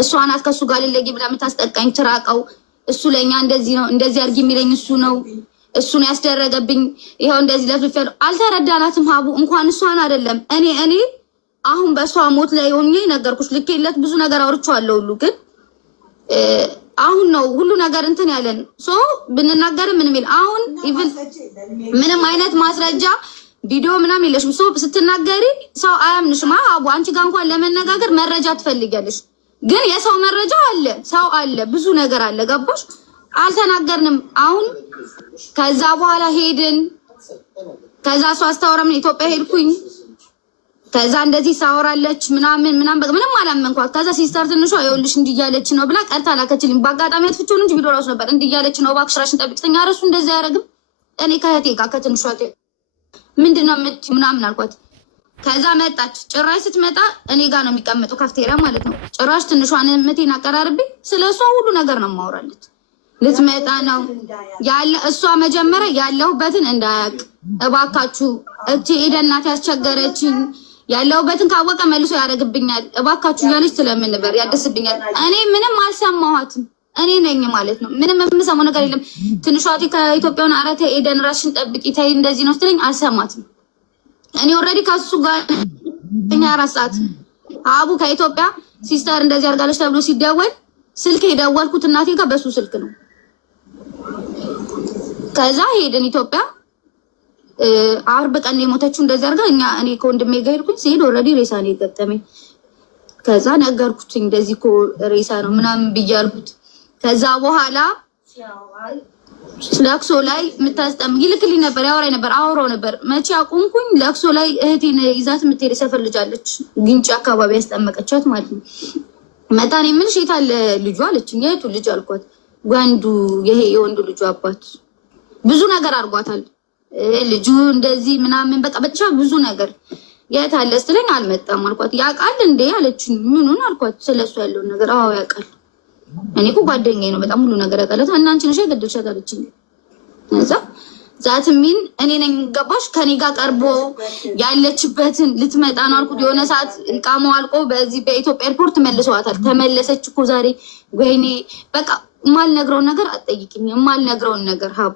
እሷ ናት ከሱ ጋር ልለጊ ብላ የምታስጠቃኝ ትራቀው እሱ ለኛ እንደዚህ ነው እንደዚህ አድርጊ የሚለኝ እሱ ነው ያስደረገብኝ ይሄው እንደዚህ ለፍልፍ ያለው አልተረዳናትም ሀቡ እንኳን እሷን አይደለም እኔ አሁን በሷ ሞት ላይ ሆኜ ነገርኩሽ ልኬለት ብዙ ነገር አውርቻለሁ ሁሉ ግን አሁን ነው ሁሉ ነገር እንትን ያለን ሶ ብንናገር ምንም ይል አሁን ኢቭን ምንም አይነት ማስረጃ ቪዲዮ ምናምን የለሽም ሶ ስትናገሪ ሰው አያምንሽም አቡ አንቺ ጋር እንኳን ለመነጋገር መረጃ ትፈልጊያለሽ ግን የሰው መረጃ አለ ሰው አለ ብዙ ነገር አለ ገባሽ አልተናገርንም አሁን ከዛ በኋላ ሄድን ከዛ ሰው አስተዋራም ኢትዮጵያ ሄድኩኝ ከዛ እንደዚህ ሳወራለች ምናምን በቃ ምንም አላመንኳት ከዛ ሲስተር ትንሿ ይኸውልሽ እንዲያለች ነው ብላ ቀርታ ላከችልኝ በአጋጣሚ አትፍቼው እንጂ ቪዲዮ ራሱ ነበር እንዲያለች ነው እባክሽ ራስሽን ጠብቂኝ አረሱ እንደዛ ያረግም እኔ ከእህቴ ጋር ከትንሿ ምንድነው ምናምን አልኳት ከዛ መጣች ጭራሽ ስትመጣ እኔ ጋር ነው የሚቀመጠው ካፍቴሪያ ማለት ነው ጭራሽ ትንሿን እህቴን አቀራርቤ ስለሷ ሁሉ ነገር ነው ማወራለች ልትመጣ ነው ያለ እሷ መጀመሪያ ያለሁበትን እንዳያቅ እባካችሁ እቺ ኤደናት ያስቸገረችኝ ያለሁበትን ካወቀ መልሶ ያደርግብኛል እባካችሁ ያለች ስለምን ነበር ያደስብኛል እኔ ምንም አልሰማኋትም እኔ ነኝ ማለት ነው ምንም የምሰማው ነገር የለም ትንሿቲ ከኢትዮጵያውን አረተ ኤደን ራስሽን ጠብቂ ታይ እንደዚህ ነው ስትለኝ አልሰማትም እኔ ኦልሬዲ ካሱ ጋር 4 ሰዓት አቡ ከኢትዮጵያ ሲስተር እንደዚህ አድርጋለች ተብሎ ሲደወል ስልክ የደወልኩት እናቴ ጋር በሱ ስልክ ነው ከዛ ሄደን ኢትዮጵያ አርብ ቀን የሞተችው እንደዚህ አድርጋ እኔ ከወንድሜ ጋር ሄድኩኝ ሲሄድ ኦልሬዲ ሬሳ ነው የገጠመኝ ከዛ ነገርኩት እንደዚህ እኮ ሬሳ ነው ምናምን ብያልኩት ከዛ በኋላ ለቅሶ ላይ የምታስጠም ይልክልኝ ነበር ያወራኝ ነበር አወራው ነበር መቼ አቁምኩኝ ለቅሶ ላይ እህቴን ይዛት የምትሄድ ሰፈር ልጅ አለች ግንጭ አካባቢ ያስጠመቀቻት ማለት ነው መጣኔ ምን ሸታለ ልጇ አለችኝ የቱ ልጅ አልኳት ወንዱ ይሄ የወንዱ ልጁ አባት ብዙ ነገር አድርጓታል ልጁ እንደዚህ ምናምን በቃ ብቻ ብዙ ነገር የት አለ ስትለኝ አልመጣም አልኳት። ያውቃል እንዴ አለችኝ። ምኑን አልኳት። ስለሱ ያለውን ነገር አዎ ያውቃል። እኔ እኮ ጓደኛዬ ነው በጣም ሁሉ ነገር ያውቃል። እና አንቺ ነሽ የገደልሻት አለችኝ። እዛ ዛት ሚን እኔ ነኝ ገባሽ ከኔ ጋር ቀርቦ ያለችበትን ልትመጣ ነው አልኩት። የሆነ ሰዓት ኢቃማው አልቆ በዚህ በኢትዮጵያ ኤርፖርት መልሰዋታል። ተመለሰች እኮ ዛሬ። ወይኔ በቃ የማልነግረውን ነገር አትጠይቂኝ። የማልነግረውን ነገር ሀቡ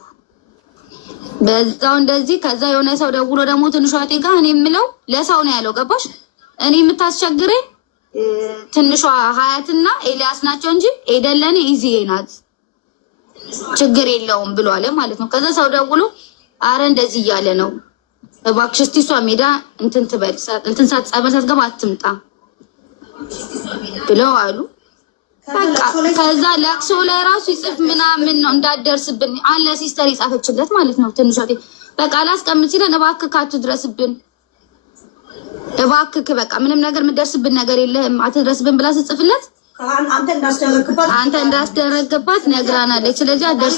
በዛው እንደዚህ። ከዛ የሆነ ሰው ደውሎ ደግሞ ትንሿ እህቴ ጋር እኔ የምለው ለሰው ነው ያለው ገባሽ። እኔ የምታስቸግረኝ ትንሿ ሀያትና ኤልያስ ናቸው እንጂ ኤደለኔ ኢዚዬ ናት ችግር የለውም ብሎ አለ ማለት ነው። ከዛ ሰው ደውሎ አረ እንደዚህ እያለ ነው እባክሽ እስቲ እሷ ሜዳ እንትን ትበል እንትን ሳትጸበል ሳትገባ አትምጣ ብለው አሉ። በቃ ከዛ ለቅሶ ላይ ራሱ ይጽፍ ምናምን ነው እንዳደርስብን አለ ሲስተር ይጻፈችለት ማለት ነው። ትንሿ በቃ አላስቀምጥ ሲለን እባክህ አትድረስብን እባክህ በቃ ምንም ነገር የምደርስብን ነገር የለህም አትድረስብን ብላ ስጽፍለት አንተ እንዳስደረገባት ነግራናለች። ስለዚህ አደርስ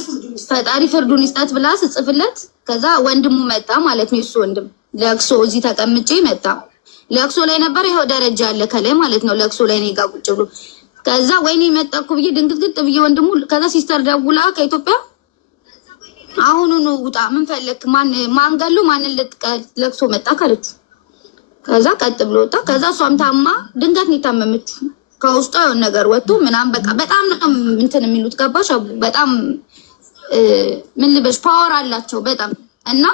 ፈጣሪ ፍርዱን ይስጣት ብላ ስጽፍለት ከዛ ወንድሙ መጣ ማለት ነው። እሱ ወንድም ለቅሶ እዚህ ተቀምጬ መጣ። ለቅሶ ላይ ነበር ይሄው ደረጃ አለ ከላይ ማለት ነው። ለቅሶ ላይ ነው ጋር ቁጭ ብሎ ከዛ ወይኔ መጣኩ ብዬ ድንግጥግጥ ብዬ ወንድሙ ከዛ ሲስተር ደውላ ከኢትዮጵያ አሁኑኑ ውጣ ምን ፈለክ ማን ገሉ ማንን ልጥቀል ለቅሶ መጣ ካለች ከዛ ቀጥ ብሎ ወጣ። ከዛ እሷም ታማ ድንገት ነው የታመመችው ከውስጧ የሆነ ነገር ወጥቶ ምናምን በቃ በጣም እንትን የሚሉት ገባሽ በጣም ምን ልበሽ ፓወር አላቸው በጣም እና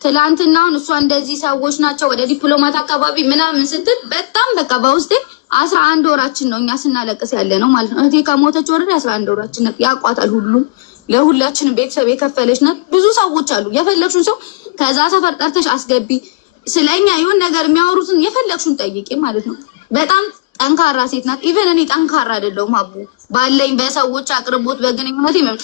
ትላንትናውን እሷ እንደዚህ ሰዎች ናቸው ወደ ዲፕሎማት አካባቢ ምናምን ስትል በጣም በቃ በውስጤ 11 ወራችን ነው እኛ ስናለቅስ ያለ ነው ማለት ነው። እህቴ ከሞተች ወረደ 11 ወራችን ነው። ያቋታል ሁሉ ለሁላችንም ቤተሰብ የከፈለች ናት። ብዙ ሰዎች አሉ የፈለግሽውን ሰው ከዛ ሰፈር ጠርተሽ አስገቢ ስለኛ ይሁን ነገር የሚያወሩትን የፈለግሽውን ጠይቂ ማለት ነው። በጣም ጠንካራ ሴት ናት። ኢቨን እኔ ጠንካራ አይደለሁም አቡ ባለኝ በሰዎች አቅርቦት በግንኙነት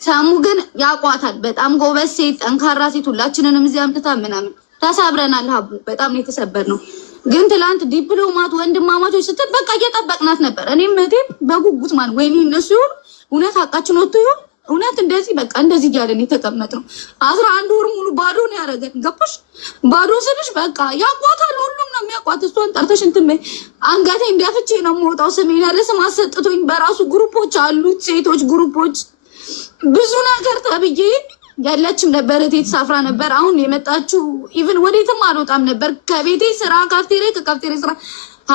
ሰሙ ግን ያቋታል። በጣም ጎበዝ ሴት ጠንካራ ሴት ሁላችንንም እዚህ አምጥታ ምናምን ተሰብረናል አቡ በጣም ነው የተሰበርነው። ግን ትላንት ዲፕሎማት ወንድማማቾች ስትል በቃ እየጠበቅናት ነበር። እኔም እህቴም በጉጉት ማለት ወይኔ እነሱ ይሁን እውነት ሀቃችን ወጥቶ ይሁን እውነት እንደዚህ በቃ እንደዚህ እያለን የተቀመጥነው 11 ወር ሙሉ ባዶ ነው ያደረገን ገባሽ። ባዶ ስልሽ በቃ ያቋታል ሁሉም ነው የሚያቋት። እሷን ጠርተሽ እንትን አንገቴ እንዲያፍቼ ነው የምወጣው። ስሜን ያለ ስም አሰጥቶኝ በራሱ ግሩፖች አሉት ሴቶች ግሩፖች ብዙ ነገር ተብዬ ያለችም ነበር እህቴ ተሳፍራ ነበር። አሁን የመጣችው ኢቭን ወዴትም አልወጣም ነበር ከቤቴ ስራ ካፍቴሪያ ከካፍቴሪያ ስራ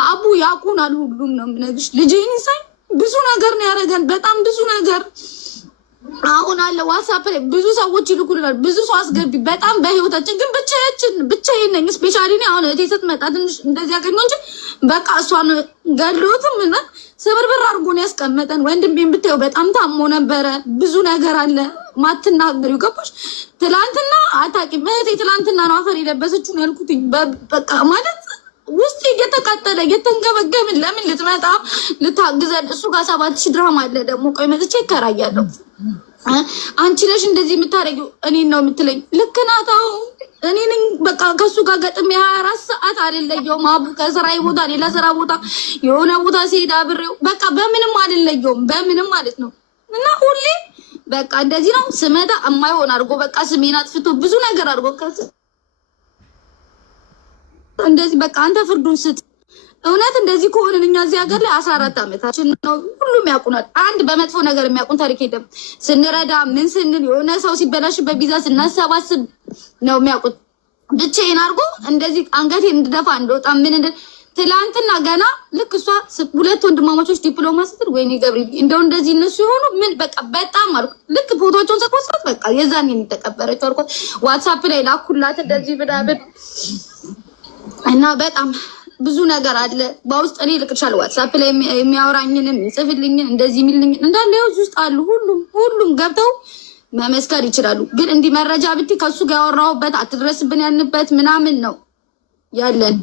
አቡ ያቁናል ሁሉም ነው የምነግርሽ። ልጄን ሳይ ብዙ ነገር ነው ያደረገን በጣም ብዙ ነገር አሁን አለ ዋትስአፕ ላይ ብዙ ሰዎች ይልኩልናል። ብዙ ሰው አስገቢ በጣም በህይወታችን ግን ብቻዬን ነኝ። ስፔሻሊ ነው አሁን እህቴ ስትመጣ ትንሽ እንደዚህ ያገኘው እንጂ በቃ እሷን ገድሎትም እና ስብርብር አድርጎ ነው ያስቀመጠን። ወንድሜን ብታየው በጣም ታሞ ነበረ። ብዙ ነገር አለ ማትናገሪው ገባሽ። ትላንትና አታውቂም እህቴ ትላንትና ነው አፈር የለበሰችው ነው ያልኩትኝ። በቃ ማለት ውስጥ እየተቃጠለ እየተንገበገብን ለምን ልትመጣ ልታግዘን እሱ ጋር 7000 ድራም አለ ደግሞ ቆይ መጥቼ ይከራያለሁ። አንቺ ነሽ እንደዚህ የምታደርጊው እኔን ነው የምትለኝ። ልክ ናት። እኔ ነኝ በቃ ከሱ ጋር ገጥሜ 24 ሰዓት አልለየውም። አቡ ከስራዬ ቦታ ሌላ ስራ ቦታ የሆነ ቦታ ሲሄድ አብሬው በቃ በምንም አልለየውም በምንም ማለት ነው። እና ሁሌ በቃ እንደዚህ ነው ስመጣ የማይሆን አድርጎ በቃ ስሜን አጥፍቶ ብዙ ነገር አድርጎ እንደዚህ በቃ አንተ ፍርዱን ስጥ። እውነት እንደዚህ ከሆነን እኛ እዚህ ሀገር ላይ 14 ዓመታችን ነው። ሁሉም ያውቁናል። አንድ በመጥፎ ነገር የሚያውቁን ታሪክ የለም። ስንረዳ ምን ስንል የሆነ ሰው ሲበላሽበት ቢዛ ስናሰባስብ ነው የሚያውቁት። ብቻዬን አድርጎ እንደዚህ አንገቴን እንድደፋ እንደወጣ ምን እንደ ትላንትና ገና ልክ እሷ 2 ወንድማማቾች ዲፕሎማ ስትል ወይኔ ገብሪ እንደው እንደዚህ እነሱ የሆኑ ምን በቃ በጣም አልኩ። ልክ ፎቶቸውን ሰጥቷት በቃ የዛኔ የተቀበረችው አልኩት። ዋትስአፕ ላይ ላኩላት እንደዚህ ብዳብድ እና በጣም ብዙ ነገር አለ በውስጥ እኔ ልክልሻለሁ። ዋትስአፕ ላይ የሚያወራኝንም ይጽፍልኝን እንደዚህ የሚልኝን እንዳለ ይኸው ውስጥ አሉ። ሁሉም ገብተው መመስከር ይችላሉ። ግን እንዲህ መረጃ ብቲ ከሱ ጋር ያወራሁበት አትድረስብን ያንበት ምናምን ነው ያለን።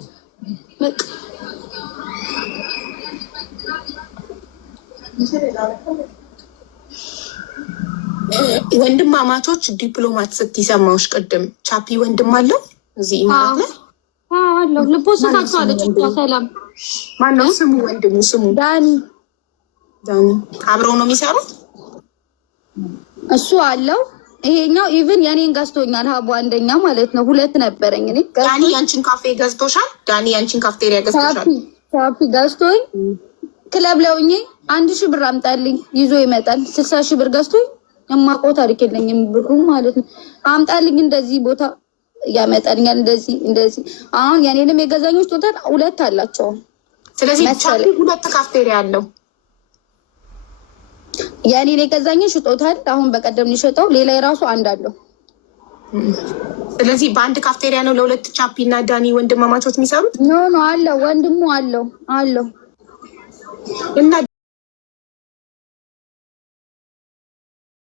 ወንድማማቾች ዲፕሎማት ስትሰማውሽ ቅድም ቻፒ ወንድም አለው እዚህ ማለት ነው አለው ልፖስታቸዋለች እኮ ሰላም ማነው ስሙ ወንድሙ ስሙ ዳኒ አብረው ነው የሚሰሩት። እሱ አለው ይሄኛው ኢቭን የኔን ገዝቶኛል። ሀቡ አንደኛ ማለት ነው። 2 ነበረኝ እኔ። ዳኒ ያንቺን ካፌ ገዝቶሻል? ዳኒ ያንቺን ካፍቴሪያ ገዝቶሻል? ካፌ ገዝቶኝ ክለብ ለውኝ 1000 ብር አምጣልኝ ይዞ ይመጣል። 60,000 ብር ገዝቶኝ የማውቀው ታሪክ የለኝም ብሩ ማለት ነው። አምጣልኝ እንደዚህ ቦታ ያመጣልኛል እንደዚህ። አሁን የኔንም የገዛኞች ቶታል 2 አላቸው። ስለዚህ ቻፒ 2 ካፍቴሪያ አለው። የኔን የገዛኝ ሽጦታል። አሁን በቀደም ሊሸጠው ሌላ የራሱ አንድ አለው። ስለዚህ በአንድ ካፍቴሪያ ነው ለ2 ቻፒ እና ዳኒ ወንድማማቾች የሚሰሩት? ኖ አለው፣ ወንድሙ አለው እና